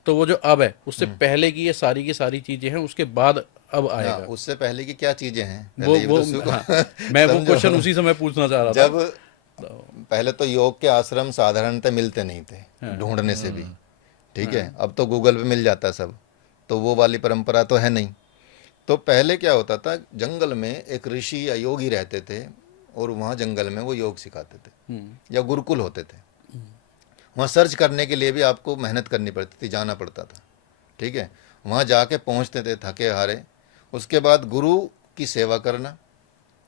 तो वो जो अब है उससे पहले की ये सारी चीजें हैं, उसके बाद अब आएगा। उससे पहले की क्या चीजें हैं, वो पहले ये वो तो सीखो। हाँ, मैं वो समझो। क्वेश्चन उसी समय पूछना चाह रहा था। जब पहले तो योग के आश्रम साधारणतः मिलते नहीं थे ढूंढने से भी, ठीक है, अब तो गूगल पे मिल जाता है सब, तो वो वाली परंपरा तो है नहीं। तो पहले क्या होता था, जंगल में एक ऋषि या योगी रहते थे, और वहाँ जंगल में वो योग सिखाते थे, या गुरुकुल होते थे। वहाँ सर्च करने के लिए भी आपको मेहनत करनी पड़ती थी, जाना पड़ता था, ठीक है। वहाँ जाके पहुँचते थे थके हारे, उसके बाद गुरु की सेवा करना,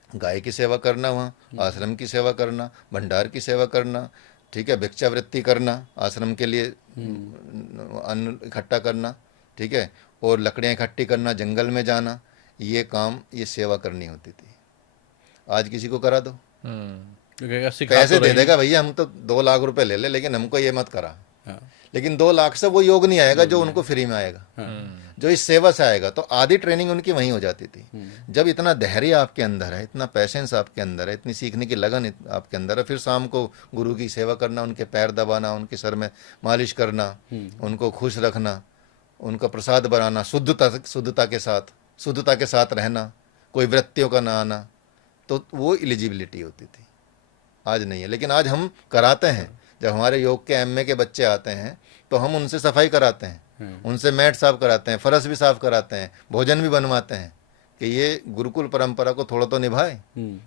गाय की सेवा करना, वहाँ आश्रम की सेवा करना, भंडार की सेवा करना, ठीक है, भिक्षावृत्ति करना, आश्रम के लिए अन्न इकट्ठा करना, ठीक है, और लकड़ियाँ इकट्ठी करना, जंगल में जाना, ये काम, ये सेवा करनी होती थी। आज किसी को करा दो, तो कहेगा सिखा पैसे तो दे रहे देगा, भैया हम तो 2 लाख रुपए ले ले, लेकिन हमको ये मत करा। हाँ। लेकिन 2 लाख से वो योग नहीं आएगा जो उनको फ्री में आएगा, जो इस सेवा से आएगा। तो आधी ट्रेनिंग उनकी वहीं हो जाती थी। जब इतना धैर्य आपके अंदर है, इतना पैशेंस आपके अंदर है, इतनी सीखने की लगन आपके अंदर है, फिर शाम को गुरु की सेवा करना, उनके पैर दबाना, उनके सर में मालिश करना, उनको खुश रखना, उनका प्रसाद बनाना, शुद्धता के साथ रहना, कोई वृत्तियों का ना आना, तो वो एलिजिबिलिटी होती थी। आज नहीं है। लेकिन आज हम कराते हैं। जब हमारे योग के एमए के बच्चे आते हैं तो हम उनसे सफाई कराते हैं, उनसे मैट साफ कराते हैं, फर्श भी साफ कराते हैं, भोजन भी बनवाते हैं कि ये गुरुकुल परंपरा को थोड़ा तो निभाए।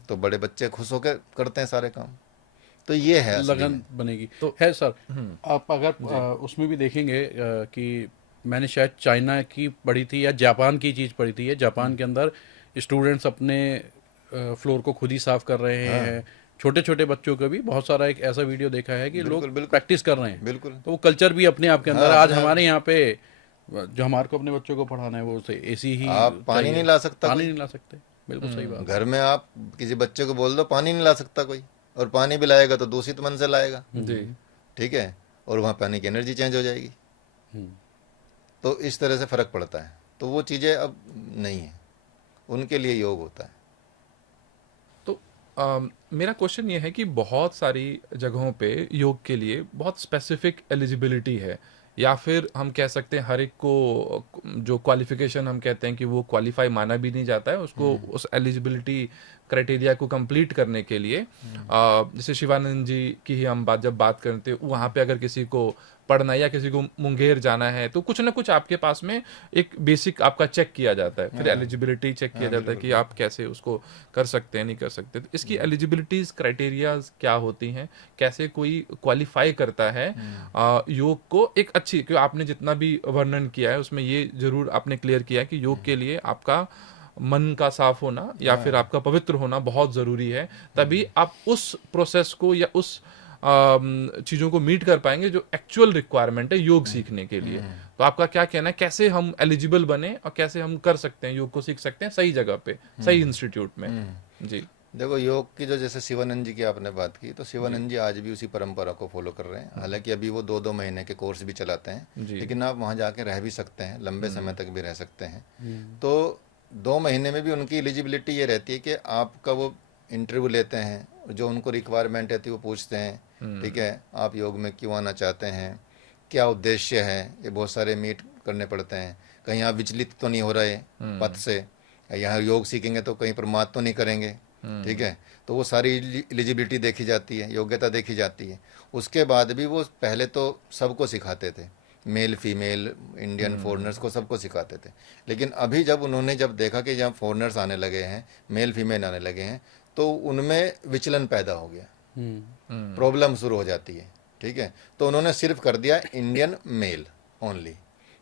तो बड़े बच्चे खुश होकर करते हैं सारे काम। तो ये है असली लगन में। बनेगी। तो है सर, आप अगर उसमें भी देखेंगे कि मैंने शायद चाइना की पढ़ी थी या जापान की चीज़ पढ़ी थी। जापान के अंदर स्टूडेंट्स अपने फ्लोर को खुद ही साफ कर रहे हैं। छोटे छोटे बच्चों का भी बहुत सारा एक ऐसा वीडियो देखा है कि लोग प्रैक्टिस कर रहे हैं। बिल्कुल। तो वो कल्चर भी अपने आप के अंदर आज हमारे यहाँ पे जो हमारे को अपने बच्चों को पढ़ाना है वो एसी ही आप पानी नहीं ला सकता, पानी नहीं ला सकते। बिल्कुल सही बात। घर में आप किसी बच्चे को बोल दो पानी नहीं ला सकता कोई, और पानी भी लाएगा तो दूषित मन से लाएगा, जी, ठीक है, और वहाँ पानी की एनर्जी चेंज हो जाएगी। तो इस तरह से फर्क पड़ता है। तो वो चीज़ें अब नहीं है, उनके लिए योग होता है। तो मेरा क्वेश्चन ये है कि बहुत सारी जगहों पे योग के लिए बहुत स्पेसिफिक एलिजिबिलिटी है, या फिर हम कह सकते हैं हर एक को जो क्वालिफिकेशन हम कहते हैं कि वो क्वालिफाई माना भी नहीं जाता है उसको, उस एलिजिबिलिटी क्राइटेरिया को कंप्लीट करने के लिए। जैसे शिवानंद जी की ही हम जब बात करते हैं, वहाँ पे अगर किसी को पढ़ना है या किसी को मुंगेर जाना है, तो कुछ ना कुछ आपके पास में एक बेसिक आपका चेक किया जाता है, फिर एलिजिबिलिटी चेक किया जाता है कि आप कैसे उसको कर सकते हैं, नहीं कर सकते। तो इसकी एलिजिबिलिटीज क्राइटेरियाज क्या होती हैं, कैसे कोई क्वालिफाई करता है योग को एक अच्छी, क्योंकि आपने जितना भी वर्णन किया है उसमें ये जरूर आपने क्लियर किया है कि योग के लिए आपका मन का साफ होना या फिर आपका पवित्र होना बहुत जरूरी है, तभी आप उस प्रोसेस को या उस चीजों को मीट कर पाएंगे जो एक्चुअल रिक्वायरमेंट है योग सीखने के लिए। तो आपका क्या कहना है, कैसे हम एलिजिबल बने और कैसे हम कर सकते हैं, योग को सीख सकते हैं सही जगह पे, सही इंस्टीट्यूट में? जी देखो, योग की जो जैसे शिवानंद जी की आपने बात की, तो शिवानंद जी आज भी उसी परंपरा को फॉलो कर रहे हैं। हालांकि अभी वो 2-2 महीने के कोर्स भी चलाते हैं, जी लेकिन आप वहाँ जाके रह भी सकते हैं, लंबे समय तक भी रह सकते हैं। तो 2 महीने में भी उनकी एलिजिबिलिटी ये रहती है कि आपका वो इंटरव्यू लेते हैं, जो उनको रिक्वायरमेंट रहती है वो पूछते हैं, ठीक है, आप योग में क्यों आना चाहते हैं, क्या उद्देश्य है, ये बहुत सारे मीट करने पड़ते हैं। कहीं आप विचलित तो नहीं हो रहे पथ से, यहाँ योग सीखेंगे तो कहीं प्रमाद तो नहीं करेंगे, ठीक है। तो वो सारी एलिजिबिलिटी देखी जाती है, योग्यता देखी जाती है। उसके बाद भी वो पहले तो सबको सिखाते थे, मेल फीमेल इंडियन फॉरेनर्स को सबको सिखाते थे। लेकिन अभी जब उन्होंने जब देखा कि जहाँ फॉरेनर्स आने लगे हैं, मेल फीमेल आने लगे हैं, तो उनमें विचलन पैदा हो गया, प्रॉब्लम शुरू हो जाती है, ठीक है। तो उन्होंने सिर्फ कर दिया इंडियन मेल ओनली।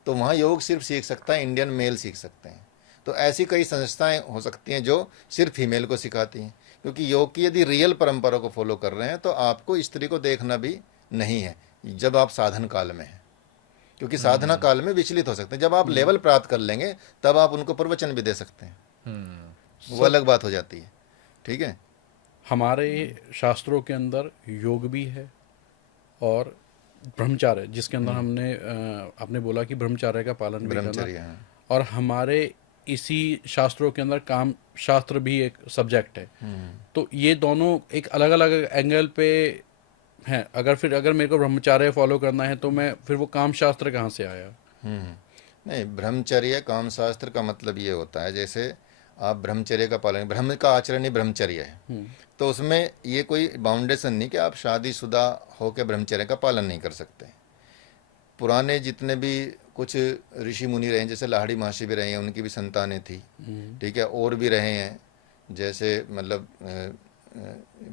तो वहाँ योग सिर्फ सीख सकता है, इंडियन मेल सीख सकते हैं। तो ऐसी कई संस्थाएं हो सकती हैं जो सिर्फ फीमेल को सिखाती हैं, क्योंकि योग की यदि रियल परंपरा को फॉलो कर रहे हैं तो आपको स्त्री को देखना भी नहीं है जब आप साधन काल में हैं, क्योंकि साधना काल में विचलित हो सकते हैं। जब आप लेवल प्राप्त कर लेंगे तब आप उनको प्रवचन भी दे सकते हैं, वो अलग बात हो जाती है, ठीक है। हमारे शास्त्रों के अंदर योग भी है और ब्रह्मचार्य, जिसके अंदर हमने आपने बोला कि ब्रह्मचार्य का पालन भी करना, ब्रह्मचर्य, हाँ। और हमारे इसी शास्त्रों के अंदर काम शास्त्र भी एक सब्जेक्ट है। तो ये दोनों एक अलग अलग एंगल पे हैं। अगर मेरे को ब्रह्मचार्य फॉलो करना है तो मैं फिर वो काम शास्त्र कहाँ से आया? नहीं, ब्रह्मचर्य काम शास्त्र का मतलब ये होता है, जैसे आप ब्रह्मचर्य का पालन, ब्रह्म का आचरण ही ब्रह्मचर्य है। तो उसमें ये कोई बाउंडेशन नहीं कि आप शादीशुदा होकर ब्रह्मचर्य का पालन नहीं कर सकते। पुराने जितने भी कुछ ऋषि मुनि रहे हैं, जैसे लाहिड़ी महर्षि भी रहे हैं, उनकी भी संतानें थी, ठीक है, और भी रहे हैं, जैसे मतलब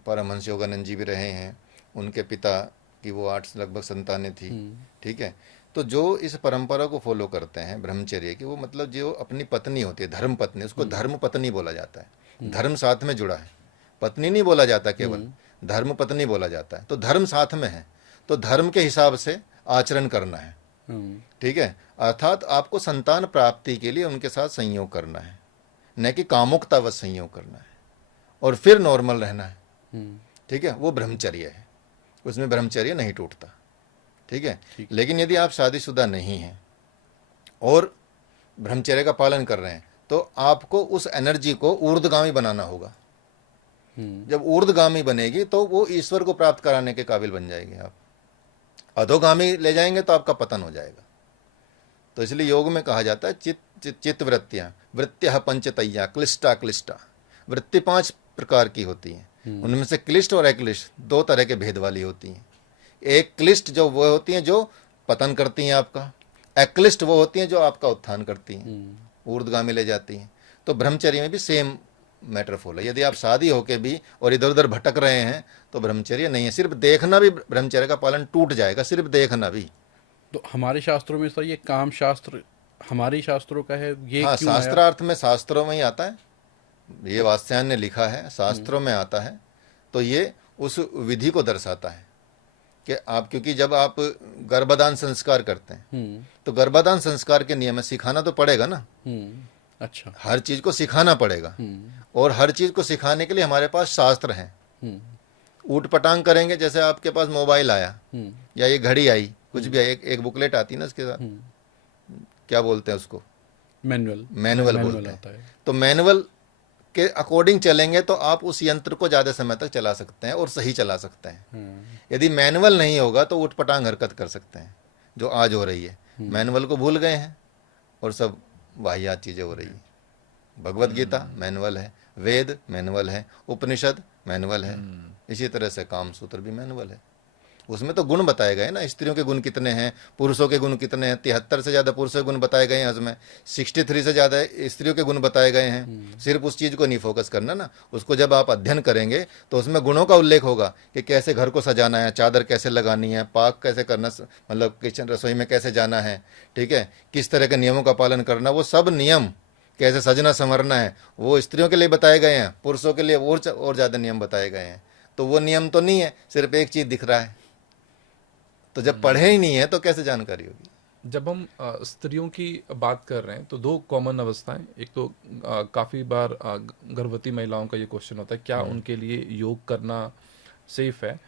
परमहंस योगानंद जी भी रहे हैं, उनके पिता की वो 8 लगभग संतानें थी, ठीक है। तो जो इस परंपरा को फॉलो करते हैं ब्रह्मचर्य की, वो मतलब जो अपनी पत्नी होती है, धर्म पत्नी, उसको धर्म पत्नी बोला जाता है। धर्म साथ में जुड़ा है, पत्नी नहीं बोला जाता, केवल धर्म पत्नी बोला जाता है। तो धर्म साथ में है, तो धर्म के हिसाब से आचरण करना है, ठीक है। अर्थात आपको संतान प्राप्ति के लिए उनके साथ संयोग करना है, न कि कामुकतावश संयोग करना है, और फिर नॉर्मल रहना है, ठीक है। वो ब्रह्मचर्य है, उसमें ब्रह्मचर्य नहीं टूटता, ठीक है। लेकिन यदि आप शादीशुदा नहीं हैं और ब्रह्मचर्य का पालन कर रहे हैं, तो आपको उस एनर्जी को ऊर्ध्वगामी बनाना होगा। जब ऊर्ध्वगामी बनेगी तो वो ईश्वर को प्राप्त कराने के काबिल बन जाएंगे आप। अधोगामी ले जाएंगे तो आपका पतन हो जाएगा। तो इसलिए योग में कहा जाता है चित्त वृत्तियां, वृत्तियां पंचतैया क्लिष्टा क्लिष्टा। वृत्ति 5 प्रकार की होती हैं, उनमें से क्लिष्ट और अक्लिष्ट 2 तरह के भेद वाली होती हैं। एक क्लिष्ट जो वो होती हैं जो पतन करती हैं आपका, अक्लिष्ट वो होती हैं जो आपका उत्थान करती हैं, ऊर्ध्वगामी ले जाती हैं। तो ब्रह्मचर्य में भी सेम मैटर फॉलो है। यदि आप शादी होके भी और इधर उधर भटक रहे हैं तो ब्रह्मचर्य नहीं है। सिर्फ देखना भी ब्रह्मचर्य का पालन टूट जाएगा, सिर्फ देखना भी। तो हमारे शास्त्रों में सर ये काम शास्त्र हमारे शास्त्रों का है, ये हाँ, क्यों आया? शास्त्रार्थ में शास्त्रों में ही आता है, ये वात्स्यायन ने लिखा है, शास्त्रों में आता है। तो ये उस विधि को दर्शाता है कि आप, क्योंकि जब आप गर्भदान संस्कार करते हैं तो गर्भदान संस्कार के नियम में सिखाना तो पड़ेगा ना। अच्छा, हर चीज को सिखाना पड़ेगा, और हर चीज को सिखाने के लिए हमारे पास शास्त्र हैं। ऊट पटांग करेंगे, जैसे आपके पास मोबाइल आया या ये घड़ी आई, कुछ भी आई, एक बुकलेट आती है ना उसके साथ, क्या बोलते हैं उसको, मैनुअल बोलते हैं। तो मैनुअल के अकॉर्डिंग चलेंगे तो आप उस यंत्र को ज्यादा समय तक चला सकते हैं और सही चला सकते हैं। यदि मैनुअल नहीं होगा तो ऊट पटांग हरकत कर सकते हैं, जो आज हो रही है। मैनुअल को भूल गए हैं और सब वाहियात चीजें हो रही है। भगवत गीता मैनुअल है, वेद मैनुअल है, उपनिषद मैनुअल है, इसी तरह से काम सूत्र भी मैनुअल है। उसमें तो गुण बताए गए ना, स्त्रियों के गुण कितने हैं, पुरुषों के गुण कितने हैं। 73 से ज़्यादा पुरुषों के गुण बताए गए हैं उसमें, 63 से ज़्यादा स्त्रियों के गुण बताए गए हैं। सिर्फ उस चीज़ को नहीं फोकस करना ना, उसको जब आप अध्ययन करेंगे तो उसमें गुणों का उल्लेख होगा कि कैसे घर को सजाना है, चादर कैसे लगानी है, पाक कैसे करना, मतलब किचन रसोई में कैसे जाना है, ठीक है, किस तरह के नियमों का पालन करना, वो सब नियम कैसे सजना संवरना है, वो स्त्रियों के लिए बताए गए हैं। पुरुषों के लिए और ज़्यादा नियम बताए गए हैं। तो वो नियम तो नहीं है, सिर्फ एक चीज़ दिख रहा है। तो जब पढ़े ही नहीं है तो कैसे जानकारी होगी। जब हम स्त्रियों की बात कर रहे हैं तो दो कॉमन अवस्थाएं, एक तो काफ़ी बार गर्भवती महिलाओं का ये क्वेश्चन होता है, क्या उनके लिए योग करना सेफ है?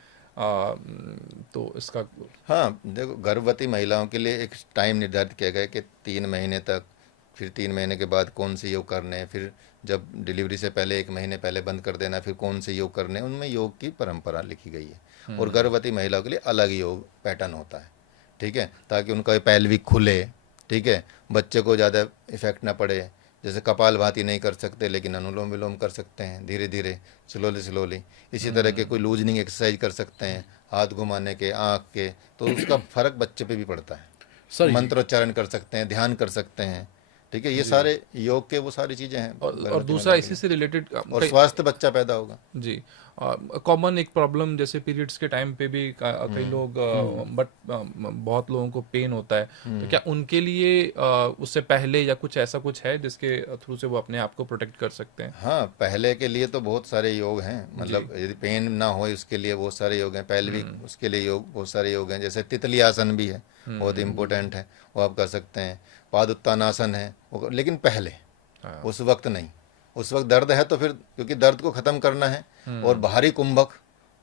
तो इसका हाँ, देखो, गर्भवती महिलाओं के लिए एक टाइम निर्धारित किया गया है कि 3 महीने तक, फिर 3 महीने के बाद कौन से योग करने हैं, फिर जब डिलीवरी से पहले 1 महीने पहले बंद कर देना, फिर कौन से योग करने हैं, उनमें योग की परंपरा लिखी गई है। और गर्भवती महिलाओं के लिए अलग योग पैटर्न होता है, ठीक है, ताकि उनका पैल्विक खुले, ठीक है, बच्चे को ज़्यादा इफेक्ट ना पड़े। जैसे कपालभाति नहीं कर सकते, लेकिन अनुलोम विलोम कर सकते हैं, धीरे धीरे, स्लोली। इसी तरह के कोई लूजनिंग एक्सरसाइज कर सकते हैं, हाथ घुमाने के, आँख के, तो उसका फर्क बच्चे पे भी पड़ता है। सर मंत्रोच्चारण कर सकते हैं, ध्यान कर सकते हैं, ठीक है, ये सारे योग के वो सारी चीज़ें हैं और गर्भवती दूसरा महिला के इसी से रिलेटेड लिए। और स्वस्थ बच्चा पैदा होगा। जी, कॉमन एक प्रॉब्लम जैसे पीरियड्स के टाइम पे भी कई लोग बट बहुत लोगों को पेन होता है, तो क्या उनके लिए उससे पहले या कुछ ऐसा कुछ है जिसके थ्रू से वो अपने आप को प्रोटेक्ट कर सकते हैं? हाँ, पहले के लिए तो बहुत सारे योग हैं, मतलब यदि पेन ना हो उसके लिए बहुत सारे योग हैं, पैल्विक उसके लिए योग बहुत सारे योग हैं। जैसे तितली आसन भी है, बहुत इम्पोर्टेंट है, वो आप कर सकते हैं। पादुत्तानासन है, लेकिन पहले, उस वक्त नहीं। उस वक्त दर्द है तो फिर, क्योंकि दर्द को ख़त्म करना है। और बाहरी कुंभक,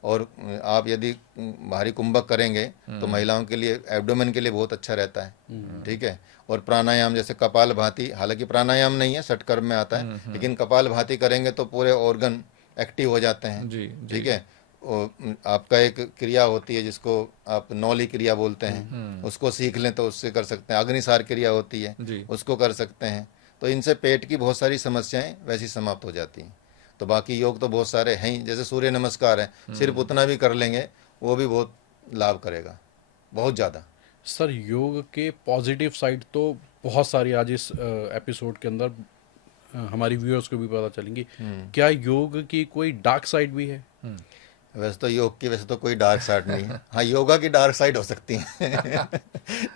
और आप यदि बाहरी कुंभक करेंगे तो महिलाओं के लिए, एब्डोमेन के लिए बहुत अच्छा रहता है, ठीक है। और प्राणायाम, जैसे कपाल भाती, हालांकि प्राणायाम नहीं है, षटकर्म में आता है, लेकिन कपाल भाती करेंगे तो पूरे ऑर्गन एक्टिव हो जाते हैं, जी, ठीक है। आपका एक क्रिया होती है जिसको आप नौली क्रिया बोलते हैं, उसको सीख लें तो उससे कर सकते हैं। अग्निसार क्रिया होती है, जी। उसको कर सकते हैं। तो इनसे पेट की बहुत सारी समस्याएं वैसी समाप्त हो जाती हैं। तो बाकी योग तो बहुत सारे हैं ही, जैसे सूर्य नमस्कार है, सिर्फ उतना भी कर लेंगे वो भी बहुत लाभ करेगा, बहुत ज़्यादा। सर योग के पॉजिटिव साइड तो बहुत सारी आज इस एपिसोड के अंदर हमारी व्यूअर्स को भी पता चलेंगी। क्या योग की कोई डार्क साइड भी है? वैसे तो योग की वैसे तो कोई डार्क साइड नहीं है। हाँ, योगा की डार्क साइड हो सकती है।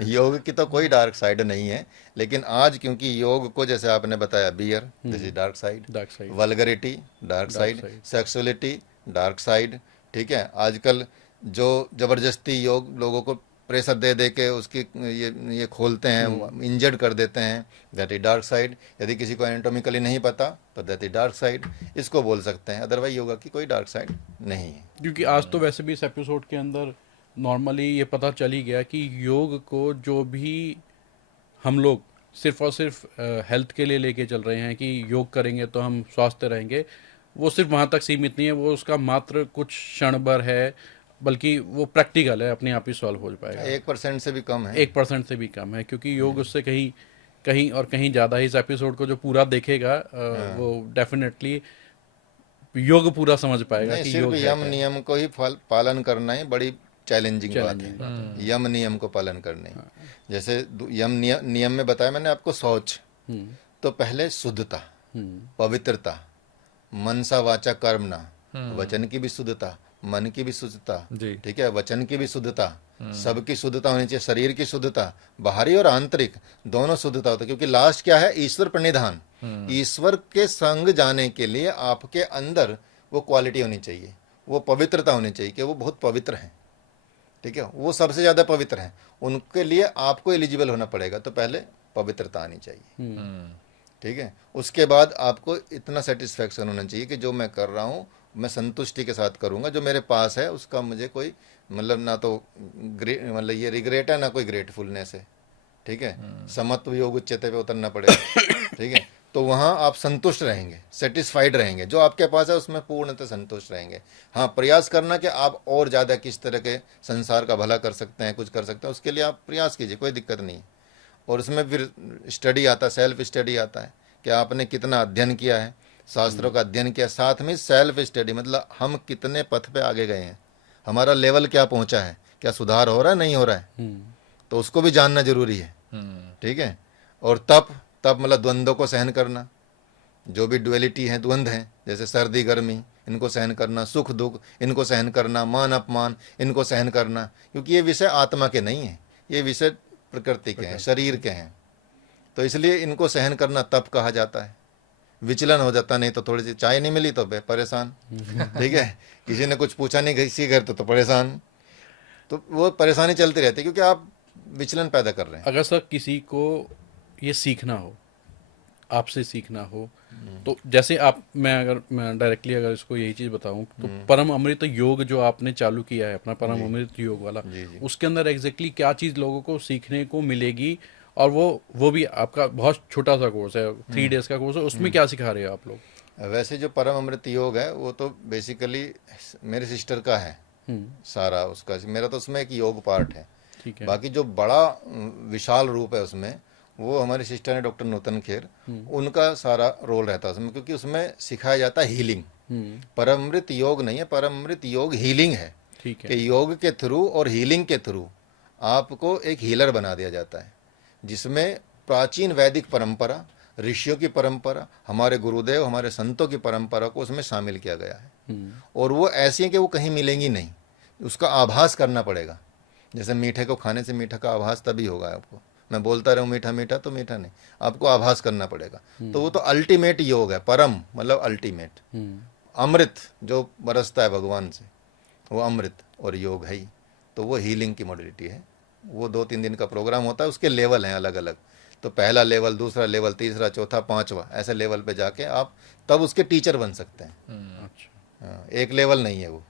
योग की तो कोई डार्क साइड नहीं है, लेकिन आज क्योंकि योग को, जैसे आपने बताया, beer, this is dark side, dark side, vulgarity dark side, sexuality dark side, ठीक है। आजकल जो ज़बरदस्ती योग लोगों को प्रेशर दे दे के उसकी ये खोलते हैं, इंजर्ड कर देते हैं, दैट इज डार्क साइड। यदि किसी को एनाटॉमिकली नहीं पता तो दैट इज डार्क साइड, इसको बोल सकते हैं। अदरवाइज योगा की कोई डार्क साइड नहीं है। क्योंकि आज तो वैसे भी इस एपिसोड के अंदर नॉर्मली ये पता चल ही गया कि योग को जो भी हम लोग सिर्फ और सिर्फ हेल्थ के लिए लेके चल रहे हैं कि योग करेंगे तो हम स्वस्थ रहेंगे, वो सिर्फ वहाँ तक सीमित नहीं है। वो उसका मात्र कुछ क्षण भर है, बल्कि वो प्रैक्टिकल है, अपने आप ही सॉल्व हो पाएगा। 1% से भी कम है, 1% से भी कम है, क्योंकि योग उससे कहीं कहीं और कहीं ज़्यादा है। इस एपिसोड को जो पूरा देखेगा वो डेफिनेटली योग पूरा समझ पाएगा नहीं, कि सिर्फ योग है यम क्या। नियम को ही पालन करना ही बड़ी चैलेंजिंग बात है। यम नियम को पालन करना ही, जैसे नियम में बताया मैंने आपको, शौच, तो पहले शुद्धता, पवित्रता, मनसा वाचा कर्मणा, वचन की भी शुद्धता, मन की भी शुद्धता, जी। ठीक है, वचन की भी शुद्धता, सबकी शुद्धता होनी चाहिए, शरीर की शुद्धता, बाहरी और आंतरिक दोनों शुद्धता होता है। क्योंकि लास्ट क्या है, ईश्वर प्रणिधान। ईश्वर के संग जाने के लिए आपके अंदर वो क्वालिटी होनी चाहिए, वो पवित्रता होनी चाहिए कि वो बहुत पवित्र हैं, ठीक है, वो सबसे ज़्यादा पवित्र हैं। उनके लिए आपको एलिजिबल होना पड़ेगा, तो पहले पवित्रता आनी चाहिए, ठीक है। उसके बाद आपको इतना सेटिस्फैक्शन होना चाहिए कि जो मैं कर रहा हूँ मैं संतुष्टि के साथ करूँगा, जो मेरे पास है उसका मुझे कोई मतलब ना तो मतलब ये रिग्रेट है ना कोई ग्रेटफुलनेस है, ठीक है। समत्व योग उच्चते पे उतरना पड़ेगा, ठीक है। तो वहाँ आप संतुष्ट रहेंगे, सेटिस्फाइड रहेंगे, जो आपके पास है उसमें पूर्णतः संतुष्ट रहेंगे। हाँ, प्रयास करना कि आप और ज़्यादा किस तरह के संसार का भला कर सकते हैं, कुछ कर सकते हैं, उसके लिए आप प्रयास कीजिए, कोई दिक्कत नहीं है। और उसमें फिर स्टडी आता है, सेल्फ स्टडी आता है कि आपने कितना अध्ययन किया है, शास्त्रों का अध्ययन किया, साथ में सेल्फ स्टडी, मतलब हम कितने पथ पे आगे गए हैं, हमारा लेवल क्या पहुंचा है, क्या सुधार हो रहा है नहीं हो रहा है, तो उसको भी जानना जरूरी है। ठीक है। और तप तप मतलब द्वंद्वों को सहन करना, जो भी डुअलिटी है, द्वंद्व हैं, जैसे सर्दी गर्मी, इनको सहन करना, सुख दुख इनको सहन करना, मान अपमान इनको सहन करना, क्योंकि ये विषय आत्मा के नहीं है, ये विषय प्रकृति के हैं, शरीर के हैं। तो इसलिए इनको सहन करना तप कहा जाता है। विचलन हो जाता, नहीं तो थोड़ी सी चाय नहीं मिली तो परेशान, ठीक है, किसी ने कुछ पूछा नहीं किसी घर तो परेशान, तो वो परेशानी चलती रहती है क्योंकि आप विचलन पैदा कर रहे हैं। अगर सर किसी को ये सीखना हो, आपसे सीखना हो, तो जैसे मैं डायरेक्टली अगर इसको यही चीज़ बताऊं तो परम अमृत योग जो आपने चालू किया है अपना परम अमृत योग वाला, जी जी। उसके अंदर एग्जैक्टली क्या चीज़ लोगों को सीखने को मिलेगी? और वो भी आपका बहुत छोटा सा कोर्स है, 3 डेज का कोर्स है, उसमें क्या सिखा रहे हो आप लोग? वैसे जो परम अमृत योग है वो तो बेसिकली मेरे सिस्टर का है सारा, उसका मेरा तो उसमें एक योग पार्ट है। ठीक है। बाकी जो बड़ा विशाल रूप है उसमें, वो हमारी सिस्टर है डॉक्टर नूतन खेर, उनका सारा रोल रहता है उसमें, क्योंकि उसमें सिखाया जाता है हीलिंग। परम अमृत योग नहीं है, परम अमृत योग हीलिंग है। ठीक है। कि योग के थ्रू और हीलिंग के थ्रू आपको एक हीलर बना दिया जाता है, जिसमें प्राचीन वैदिक परंपरा, ऋषियों की परंपरा, हमारे गुरुदेव हमारे संतों की परंपरा को उसमें शामिल किया गया है। और वो ऐसी है कि वो कहीं मिलेंगी नहीं, उसका आभास करना पड़ेगा। जैसे मीठे को खाने से मीठा का आभास तभी होगा आपको, मैं बोलता रहूँ मीठा मीठा तो मीठा नहीं, आपको आभास करना पड़ेगा। तो वो तो अल्टीमेट योग है, परम मतलब अल्टीमेट। अमृत जो बरसता है भगवान से, वो अमृत और योग है ही। तो वो हीलिंग की मॉडलिटी है। वो 2-3 दिन का प्रोग्राम होता है, उसके लेवल हैं अलग अलग। तो पहला लेवल, दूसरा लेवल, तीसरा, चौथा, पांचवा, ऐसे लेवल पे जाके आप तब उसके टीचर बन सकते हैं। अच्छा। हाँ, एक लेवल नहीं है वो।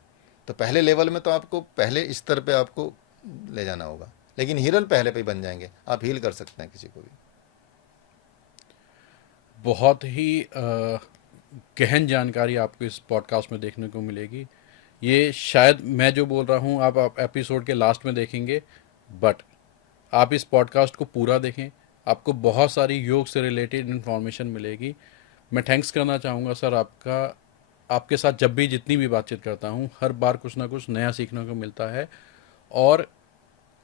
तो पहले लेवल में तो आपको पहले स्तर पे आपको ले जाना होगा, लेकिन हीरल पहले पे ही बन जाएंगे, आप हील कर सकते हैं किसी को भी। बहुत ही गहन जानकारी आपको इस पॉडकास्ट में देखने को मिलेगी। ये शायद मैं जो बोल रहा हूँ आप एपिसोड के लास्ट में देखेंगे, बट आप इस पॉडकास्ट को पूरा देखें, आपको बहुत सारी योग से रिलेटेड इन्फॉर्मेशन मिलेगी। मैं थैंक्स करना चाहूँगा सर आपका। आपके साथ जब भी जितनी भी बातचीत करता हूँ, हर बार कुछ ना कुछ नया सीखने को मिलता है और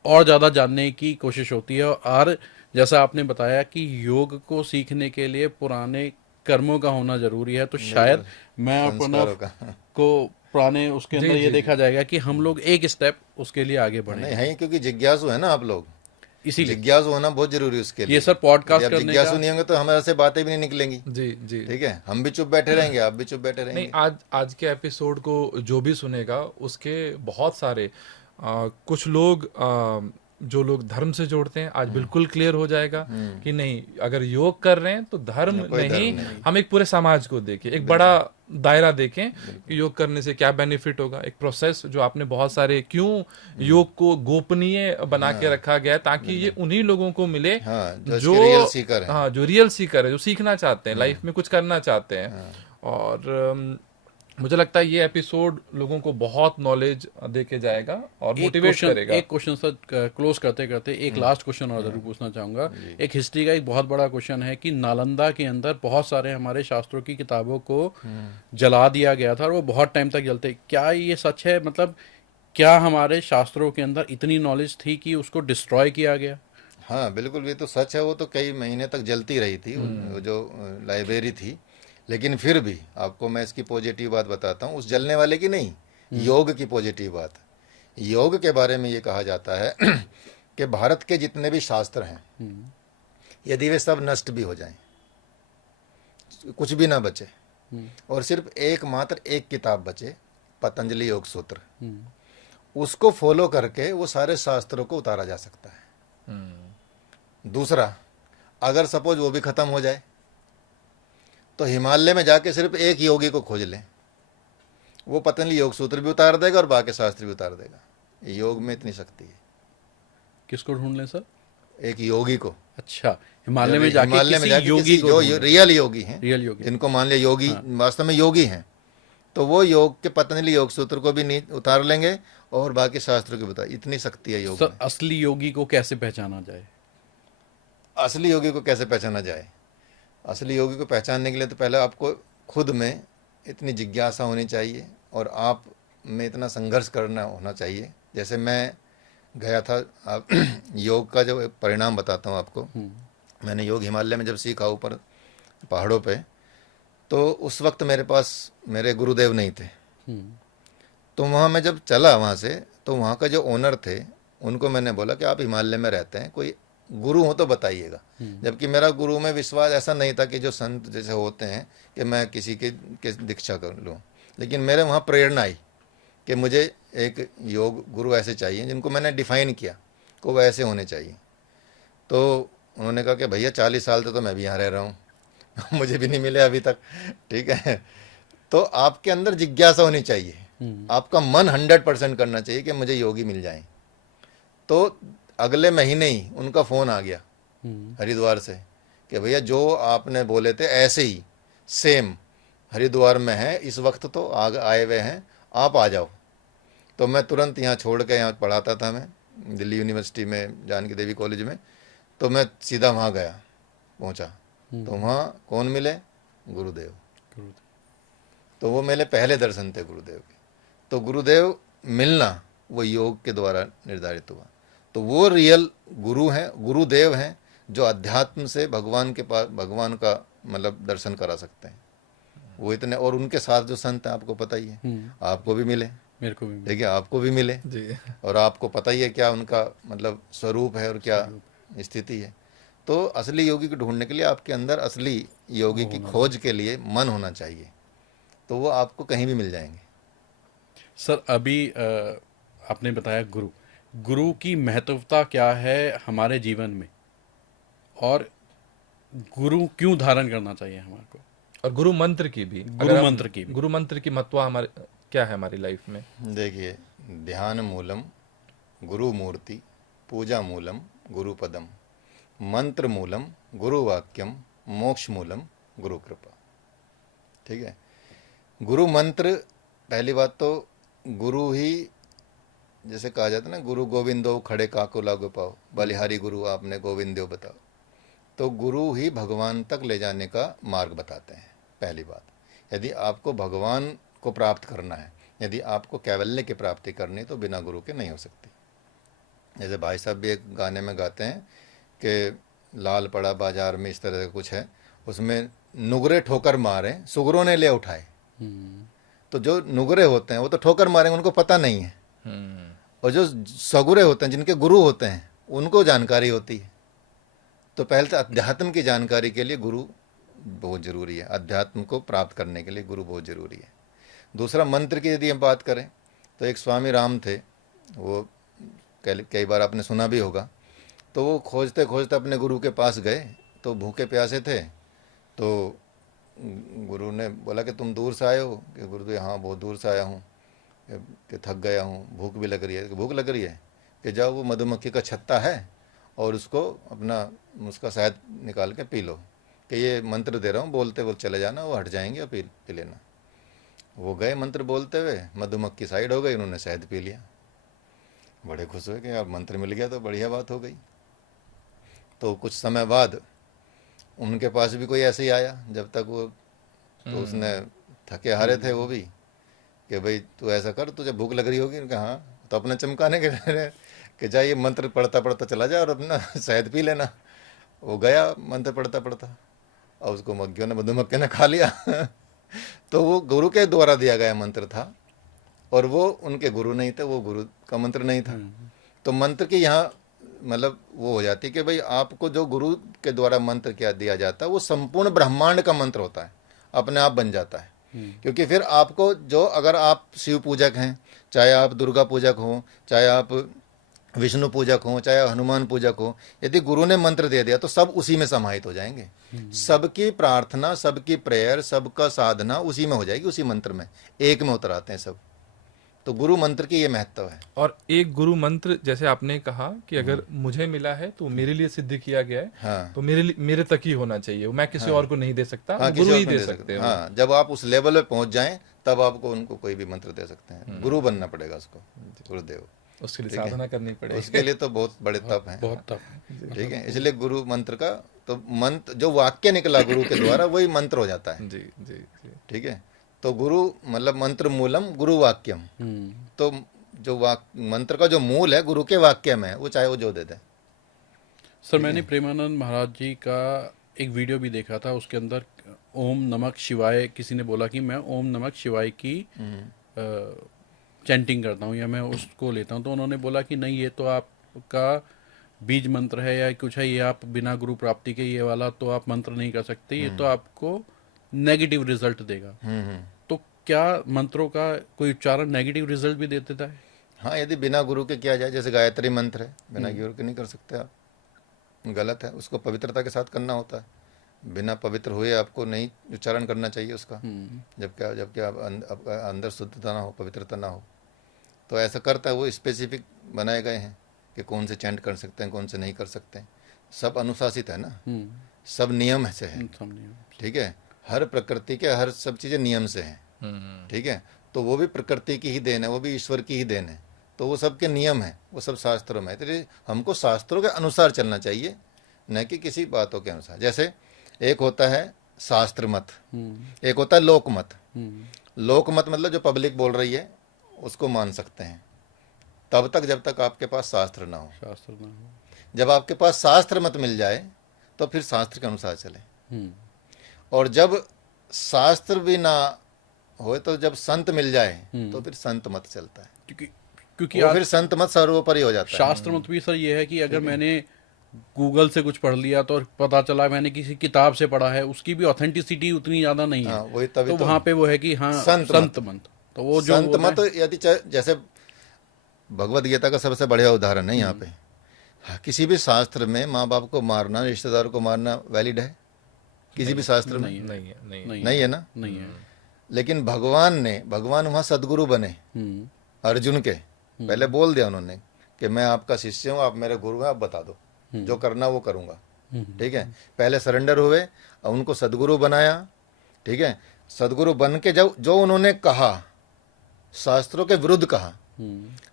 ज़्यादा जानने की कोशिश होती है। और जैसा आपने बताया कि योग को सीखने के लिए पुराने कर्मों का होना ज़रूरी है, तो शायद मैं अपना संस्कारों का को पुराने उसके जी अंदर ये जी देखा जाएगा कि हम लोग एक स्टेप उसके लिए आगे बढ़े। नहीं है ही, क्योंकि जिज्ञासु है ना आप लोग, इसीलिए जिज्ञासु होना बहुत जरूरी है उसके लिए। ये सर पॉडकास्ट यदि आप करने जिज्ञासु का नहीं होंगे तो हमारे से बातें भी नहीं निकलेंगी। जी जी। ठीक है, हम भी चुप बैठे रहेंगे, आप भी चुप बैठे नहीं, रहेंगे। आज के एपिसोड को जो भी सुनेगा उसके बहुत सारे कुछ लोग जो लोग धर्म से जोड़ते हैं, आज बिल्कुल क्लियर हो जाएगा कि नहीं, अगर योग कर रहे हैं तो धर्म कोई धर्म नहीं, नहीं। हम एक पूरे समाज को देखें, एक बड़ा दायरा देखें कि योग करने से क्या बेनिफिट होगा। एक प्रोसेस जो आपने बहुत सारे, क्यों योग को गोपनीय बना के रखा गया है, ताकि ये उन्हीं लोगों को मिले हाँ, जो इसके रियल सीकर हैं। हाँ, जो रियल सीकर है, जो सीखना चाहते हैं, लाइफ में कुछ करना चाहते हैं। और मुझे लगता है ये एपिसोड लोगों को बहुत नॉलेज दे के जाएगा और मोटिवेट करेगा। एक क्वेश्चन सर क्लोज करते करते एक लास्ट क्वेश्चन और जरूर पूछना चाहूंगा। एक हिस्ट्री का एक बहुत बड़ा क्वेश्चन है कि नालंदा के अंदर बहुत सारे हमारे शास्त्रों की किताबों को जला दिया गया था और वो बहुत टाइम तक जलते, क्या ये सच है? मतलब क्या हमारे शास्त्रों के अंदर इतनी नॉलेज थी कि उसको डिस्ट्रॉय किया गया? हाँ बिल्कुल, ये तो सच है। वो तो कई महीने तक जलती रही थी, वो जो लाइब्रेरी थी। लेकिन फिर भी आपको मैं इसकी पॉजिटिव बात बताता हूँ, उस जलने वाले की नहीं, योग की पॉजिटिव बात। योग के बारे में ये कहा जाता है कि भारत के जितने भी शास्त्र हैं, यदि वे सब नष्ट भी हो जाएं, कुछ भी ना बचे, और सिर्फ एकमात्र एक किताब बचे, पतंजलि योग सूत्र, उसको फॉलो करके वो सारे शास्त्रों को उतारा जा सकता है। दूसरा, अगर सपोज वो भी खत्म हो जाए तो हिमालय में जाके सिर्फ एक योगी को खोज लें, वो पतंजलि योग सूत्र भी उतार देगा और बाकी शास्त्र भी उतार देगा। योग में इतनी शक्ति है। किसको ढूंढ लें सर? एक योगी को। अच्छा, हिमालय में जाके किसी योगी किसी को जो ढूंढ लें। रियल योगी हैं, रियल योगी। जिनको मान लिया योगी वास्तव में योगी हैं, तो वो योग के पतंजलि योग सूत्र को भी उतार लेंगे और बाकी शास्त्रों को बता। इतनी शक्ति है योग सर में। असली योगी को कैसे पहचाना जाए? असली योगी को कैसे पहचाना जाए? असली योगी को पहचानने के लिए तो पहले आपको खुद में इतनी जिज्ञासा होनी चाहिए और आप में इतना संघर्ष करना होना चाहिए। जैसे मैं गया था। आप योग का जो एक परिणाम बताता हूँ आपको। मैंने योग हिमालय में जब सीखा ऊपर पहाड़ों पे, तो उस वक्त मेरे पास मेरे गुरुदेव नहीं थे। तो वहाँ मैं जब चला वहाँ से, तो वहाँ का जो ओनर थे उनको मैंने बोला कि आप हिमालय में रहते हैं, कोई गुरु हो तो बताइएगा। जबकि मेरा गुरु में विश्वास ऐसा नहीं था कि जो संत जैसे होते हैं कि मैं किसी के दीक्षा कर लूँ, लेकिन मेरे वहाँ प्रेरणा आई कि मुझे एक योग गुरु ऐसे चाहिए जिनको मैंने डिफाइन किया को वो ऐसे होने चाहिए। तो उन्होंने कहा कि भैया 40 साल से तो मैं भी यहाँ रह रहा हूँ मुझे भी नहीं मिले अभी तक, ठीक है। तो आपके अंदर जिज्ञासा होनी चाहिए, आपका मन 100% करना चाहिए कि मुझे योगी मिल जाए। तो अगले महीने ही उनका फ़ोन आ गया हरिद्वार से कि भैया जो आपने बोले थे ऐसे ही सेम हरिद्वार में है, इस वक्त तो आए हुए हैं, आप आ जाओ। तो मैं तुरंत यहाँ छोड़ के, यहाँ पढ़ाता था मैं दिल्ली यूनिवर्सिटी में जानकी देवी कॉलेज में, तो मैं सीधा वहाँ गया, पहुँचा। तो वहाँ कौन मिले? गुरुदेव। तो वो मेरे पहले दर्शन थे गुरुदेव के। तो गुरुदेव मिलना वो योग के द्वारा निर्धारित हुआ। तो वो रियल गुरु हैं, गुरुदेव हैं जो अध्यात्म से भगवान के पास, भगवान का मतलब दर्शन करा सकते हैं। वो इतने, और उनके साथ जो संत हैं आपको पता ही है, आपको भी मिले, मेरे को भी देखिए आपको भी मिले जी। और आपको पता ही है क्या उनका मतलब स्वरूप है और क्या स्थिति है। तो असली योगी को ढूंढने के लिए आपके अंदर असली योगी की खोज के लिए मन होना चाहिए, तो वो आपको कहीं भी मिल जाएंगे। सर अभी आपने बताया गुरु, गुरु की महत्वता क्या है हमारे जीवन में, और गुरु क्यों धारण करना चाहिए हमारे को, और गुरु मंत्र की भी, गुरु मंत्र की भी। गुरु मंत्र की महत्व हमारे क्या है हमारी लाइफ में? देखिए, ध्यान मूलम गुरु मूर्ति, पूजा मूलम गुरु पदम, मंत्र मूलम गुरु वाक्यम, मोक्ष मूलम गुरु कृपा। ठीक है, गुरु मंत्र, पहली बात तो गुरु ही, जैसे कहा जाता है ना, गुरु गोविंदो खड़े काको लागो पाओ, बलिहारी गुरु आपने गोविंदो बताओ। तो गुरु ही भगवान तक ले जाने का मार्ग बताते हैं। पहली बात, यदि आपको भगवान को प्राप्त करना है, यदि आपको कैवल्य की प्राप्ति करनी है, तो बिना गुरु के नहीं हो सकती। जैसे भाई साहब भी एक गाने में गाते हैं कि लाल पड़ा बाजार में, इस तरह का कुछ है, उसमें नुगरे ठोकर मारे सुगरों ने ले उठाए। तो जो नुगरे होते हैं वो तो ठोकर मारेंगे, उनको पता नहीं है, और जो सगुरे होते हैं, जिनके गुरु होते हैं, उनको जानकारी होती है। तो पहले तो अध्यात्म की जानकारी के लिए गुरु बहुत ज़रूरी है, अध्यात्म को प्राप्त करने के लिए गुरु बहुत ज़रूरी है। दूसरा, मंत्र की यदि हम बात करें तो एक स्वामी राम थे, वो कई बार आपने सुना भी होगा। तो वो खोजते खोजते अपने गुरु के पास गए, तो भूखे प्यासे थे। तो गुरु ने बोला कि तुम दूर से आए हो? कि गुरुदेव हाँ बहुत दूर से आया हूँ, कि थक गया हूँ, भूख भी लग रही है। कि भूख लग रही है, कि जाओ वो मधुमक्खी का छत्ता है और उसको अपना उसका शहद निकाल के पी लो, कि ये मंत्र दे रहा हूँ, बोलते बोलते चले जाना, वो हट जाएंगे और पी लेना। वो गए मंत्र बोलते हुए, मधुमक्खी साइड हो गई, उन्होंने शहद पी लिया। बड़े खुश हुए कि यार मंत्र मिल गया तो बढ़िया बात हो गई। तो कुछ समय बाद उनके पास भी कोई ऐसे ही आया, जब तक वो, तो उसने थके हारे थे वो भी, कि भाई तू ऐसा कर, तुझे भूख लग रही होगी। उनका हाँ, तो अपने चमकाने के कि जा ये मंत्र पढ़ता पढ़ता चला जा और अपना शहद पी लेना। वो गया मंत्र पढ़ता पढ़ता, और उसको मक्खियों ने, मधुमक्खी ने खा लिया। तो वो गुरु के द्वारा दिया गया मंत्र था, और वो उनके गुरु नहीं थे, वो गुरु का मंत्र नहीं था। तो मंत्र की यहाँ मतलब वो हो जाती है कि भाई आपको जो गुरु के द्वारा मंत्र क्या दिया जाता है, वो संपूर्ण ब्रह्मांड का मंत्र होता है, अपने आप बन जाता है। क्योंकि फिर आपको जो, अगर आप शिव पूजक हैं, चाहे आप दुर्गा पूजक हो, चाहे आप विष्णु पूजक हो, चाहे हनुमान पूजक हो, यदि गुरु ने मंत्र दे दिया तो सब उसी में समाहित हो जाएंगे। सबकी प्रार्थना, सबकी प्रेयर, सबका साधना उसी में हो जाएगी, उसी मंत्र में, एक में उतर आते हैं सब। तो गुरु मंत्र की ये महत्व है। और एक गुरु मंत्र, जैसे आपने कहा कि अगर मुझे मिला है तो मेरे लिए सिद्ध किया गया है, हाँ, तो मेरे तक ही होना चाहिए, मैं किसी और को नहीं दे सकता, हाँ, गुरु किसी और ही को दे नहीं सकते हो। हाँ, जब आप उस लेवल पे पहुंच जाएं तब आपको उनको कोई भी मंत्र दे सकते हैं। गुरु बनना पड़ेगा उसको, गुरुदेव। उसके लिए ठीक है? साधना करनी पड़ेगी। उसके लिए तो बहुत बड़े तप हैं। बहुत तप। ठीक है, इसलिए गुरु मंत्र का तो मंत्र, जो वाक्य निकला गुरु के द्वारा वही मंत्र हो जाता है। जी जी जी। ठीक है, तो गुरु मतलब मंत्र मूलम गुरु वाक्यम। तो जो मंत्र का जो मूल है गुरु के वाक्य में है, वो चाहे वो जो दे दे। सर मैंने प्रेमानंद महाराज जी का एक वीडियो भी देखा था, उसके अंदर ओम नमक शिवाय किसी ने बोला कि मैं ओम नमक शिवाय की चैंटिंग करता हूँ या मैं उसको लेता हूँ, तो उन्होंने बोला कि नहीं, ये तो आपका बीज मंत्र है या कुछ है, ये आप बिना गुरु प्राप्ति के ये वाला तो आप मंत्र नहीं कर सकते, ये तो आपको नेगेटिव रिजल्ट देगा। तो क्या मंत्रों का कोई उच्चारण नेगेटिव रिजल्ट भी दे देता है? हाँ, यदि बिना गुरु के किया जाए, जैसे गायत्री मंत्र है, बिना गुरु के नहीं कर सकते आप, गलत है। उसको पवित्रता के साथ करना होता है, बिना पवित्र हुए आपको नहीं उच्चारण करना चाहिए उसका। जबकि आप आपका अंदर शुद्धता ना हो, पवित्रता ना हो, तो ऐसा करता है। वो स्पेसिफिक बनाए गए हैं कि कौन से चैंट कर सकते हैं, कौन से नहीं कर सकते हैं। सब अनुशासित है ना, सब नियम से है, ठीक है। हर प्रकृति के हर सब चीज़ें नियम से हैं, ठीक है। तो वो भी प्रकृति की ही देन है, वो भी ईश्वर की ही देन है, तो वो सबके नियम है, वो सब शास्त्रों में है। तो हमको शास्त्रों के अनुसार चलना चाहिए, न कि किसी बातों के अनुसार। जैसे एक होता है शास्त्र मत, एक होता है लोक मत। लोक मत मतलब जो पब्लिक बोल रही है उसको मान सकते हैं तब तक जब तक आपके पास शास्त्र ना हो। शास्त्र ना हो, जब आपके पास शास्त्र मत मिल जाए तो फिर शास्त्र के अनुसार चले, और जब शास्त्र भी ना हो तो जब संत मिल जाए तो फिर संत मत चलता है, क्योंकि वो फिर संत मत सर्वोपरि हो जाता है। शास्त्र मत भी सर ये है कि अगर मैंने गूगल से कुछ पढ़ लिया तो पता चला मैंने किसी किताब से पढ़ा है, उसकी भी ऑथेंटिसिटी उतनी ज्यादा नहीं है। हाँ, वही तभी तो वहां पे वो है कि हाँ संत मत, तो वो जो संत मत यदि जैसे भगवत गीता का सबसे बढ़िया उदाहरण है यहाँ पे। हाँ, किसी भी शास्त्र में माँ बाप को मारना, रिश्तेदार को मारना वैलिड है? किसी भी शास्त्र में नहीं है ना, नहीं है। लेकिन भगवान वहाँ सदगुरु बने अर्जुन के। पहले बोल दिया उन्होंने कि मैं आपका शिष्य हूँ, आप मेरे गुरु हैं, आप बता दो, जो करना वो करूँगा, ठीक है। पहले सरेंडर हुए और उनको सदगुरु बनाया, ठीक है। सदगुरु बन के जो उन्होंने कहा, शास्त्रों के विरुद्ध कहा।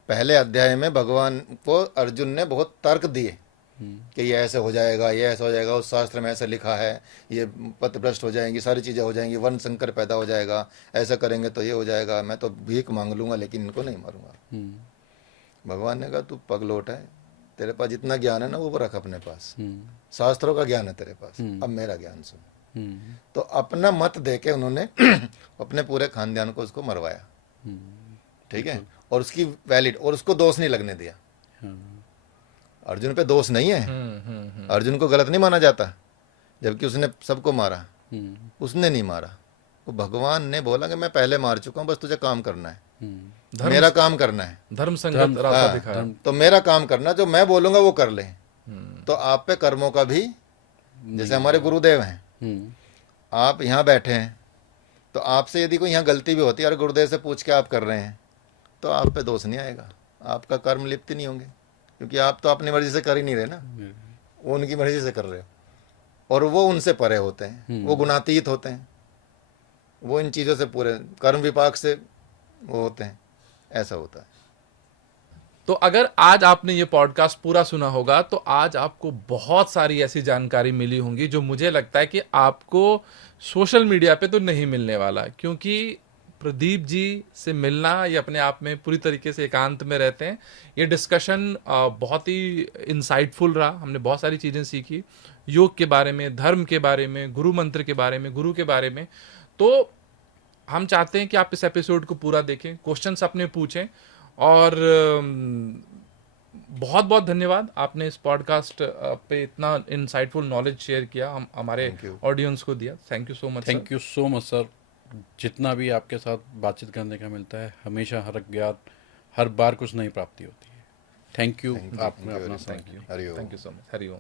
पहले अध्याय में भगवान को अर्जुन ने बहुत तर्क दिए कि ये ऐसे हो जाएगा, ये ऐसा हो जाएगा, उस शास्त्र में ऐसे लिखा है, ये पथभ्रष्ट हो जाएंगी, सारी चीज़ें हो जाएंगी, वर्ण संकर पैदा हो जाएगा, ऐसा करेंगे तो ये हो जाएगा, मैं तो भीख मांग लूंगा लेकिन इनको नहीं मारूंगा। भगवान ने कहा तू पगलोट है, तेरे पास जितना ज्ञान है ना वो रख अपने पास, शास्त्रों का ज्ञान है तेरे पास, अब मेरा ज्ञान सुन। तो अपना मत दे के उन्होंने अपने पूरे खानदान को उसको मरवाया, ठीक है, और उसकी वैलिड, और उसको दोष नहीं लगने दिया। अर्जुन पे दोष नहीं है, अर्जुन को गलत नहीं माना जाता, जबकि उसने सबको मारा, उसने नहीं मारा। वो भगवान ने बोला कि मैं पहले मार चुका हूँ, बस तुझे काम करना है, मेरा काम करना है, धर्म संगत रास्ता दिखाया, तो मेरा काम करना, जो मैं बोलूंगा वो कर ले। तो आप पे कर्मों का भी, जैसे हमारे गुरुदेव हैं, आप यहाँ बैठे हैं, तो आपसे यदि कोई यहाँ गलती भी होती है और गुरुदेव से पूछ के आप कर रहे हैं तो आप पे दोष नहीं आएगा, आपका कर्म लिप्त नहीं होंगे, क्योंकि आप तो अपनी मर्जी से कर ही नहीं रहे ना, वो उनकी मर्जी से कर रहे हो, और वो उनसे परे होते हैं, वो गुणातीत होते हैं, वो इन चीज़ों से पूरे कर्म विपाक से वो होते हैं, ऐसा होता है। तो अगर आज आपने ये पॉडकास्ट पूरा सुना होगा तो आज आपको बहुत सारी ऐसी जानकारी मिली होंगी जो मुझे लगता है कि आपको सोशल मीडिया पे तो नहीं मिलने वाला, क्योंकि प्रदीप जी से मिलना, ये अपने आप में पूरी तरीके से एकांत में रहते हैं। ये डिस्कशन बहुत ही इंसाइटफुल रहा, हमने बहुत सारी चीज़ें सीखी, योग के बारे में, धर्म के बारे में, गुरु मंत्र के बारे में, गुरु के बारे में। तो हम चाहते हैं कि आप इस एपिसोड को पूरा देखें, क्वेश्चंस अपने पूछें, और बहुत बहुत धन्यवाद, आपने इस पॉडकास्ट पे इतना इंसाइटफुल नॉलेज शेयर किया, हम हमारे ऑडियंस को दिया। Thank you so much. Thank you so much sir. जितना भी आपके साथ बातचीत करने का मिलता है, हमेशा हर ज्ञात, हर बार कुछ नई प्राप्ति होती है। थैंक यू, आपने अपना समय दिया। Hariom. Thank you so much. Hariom.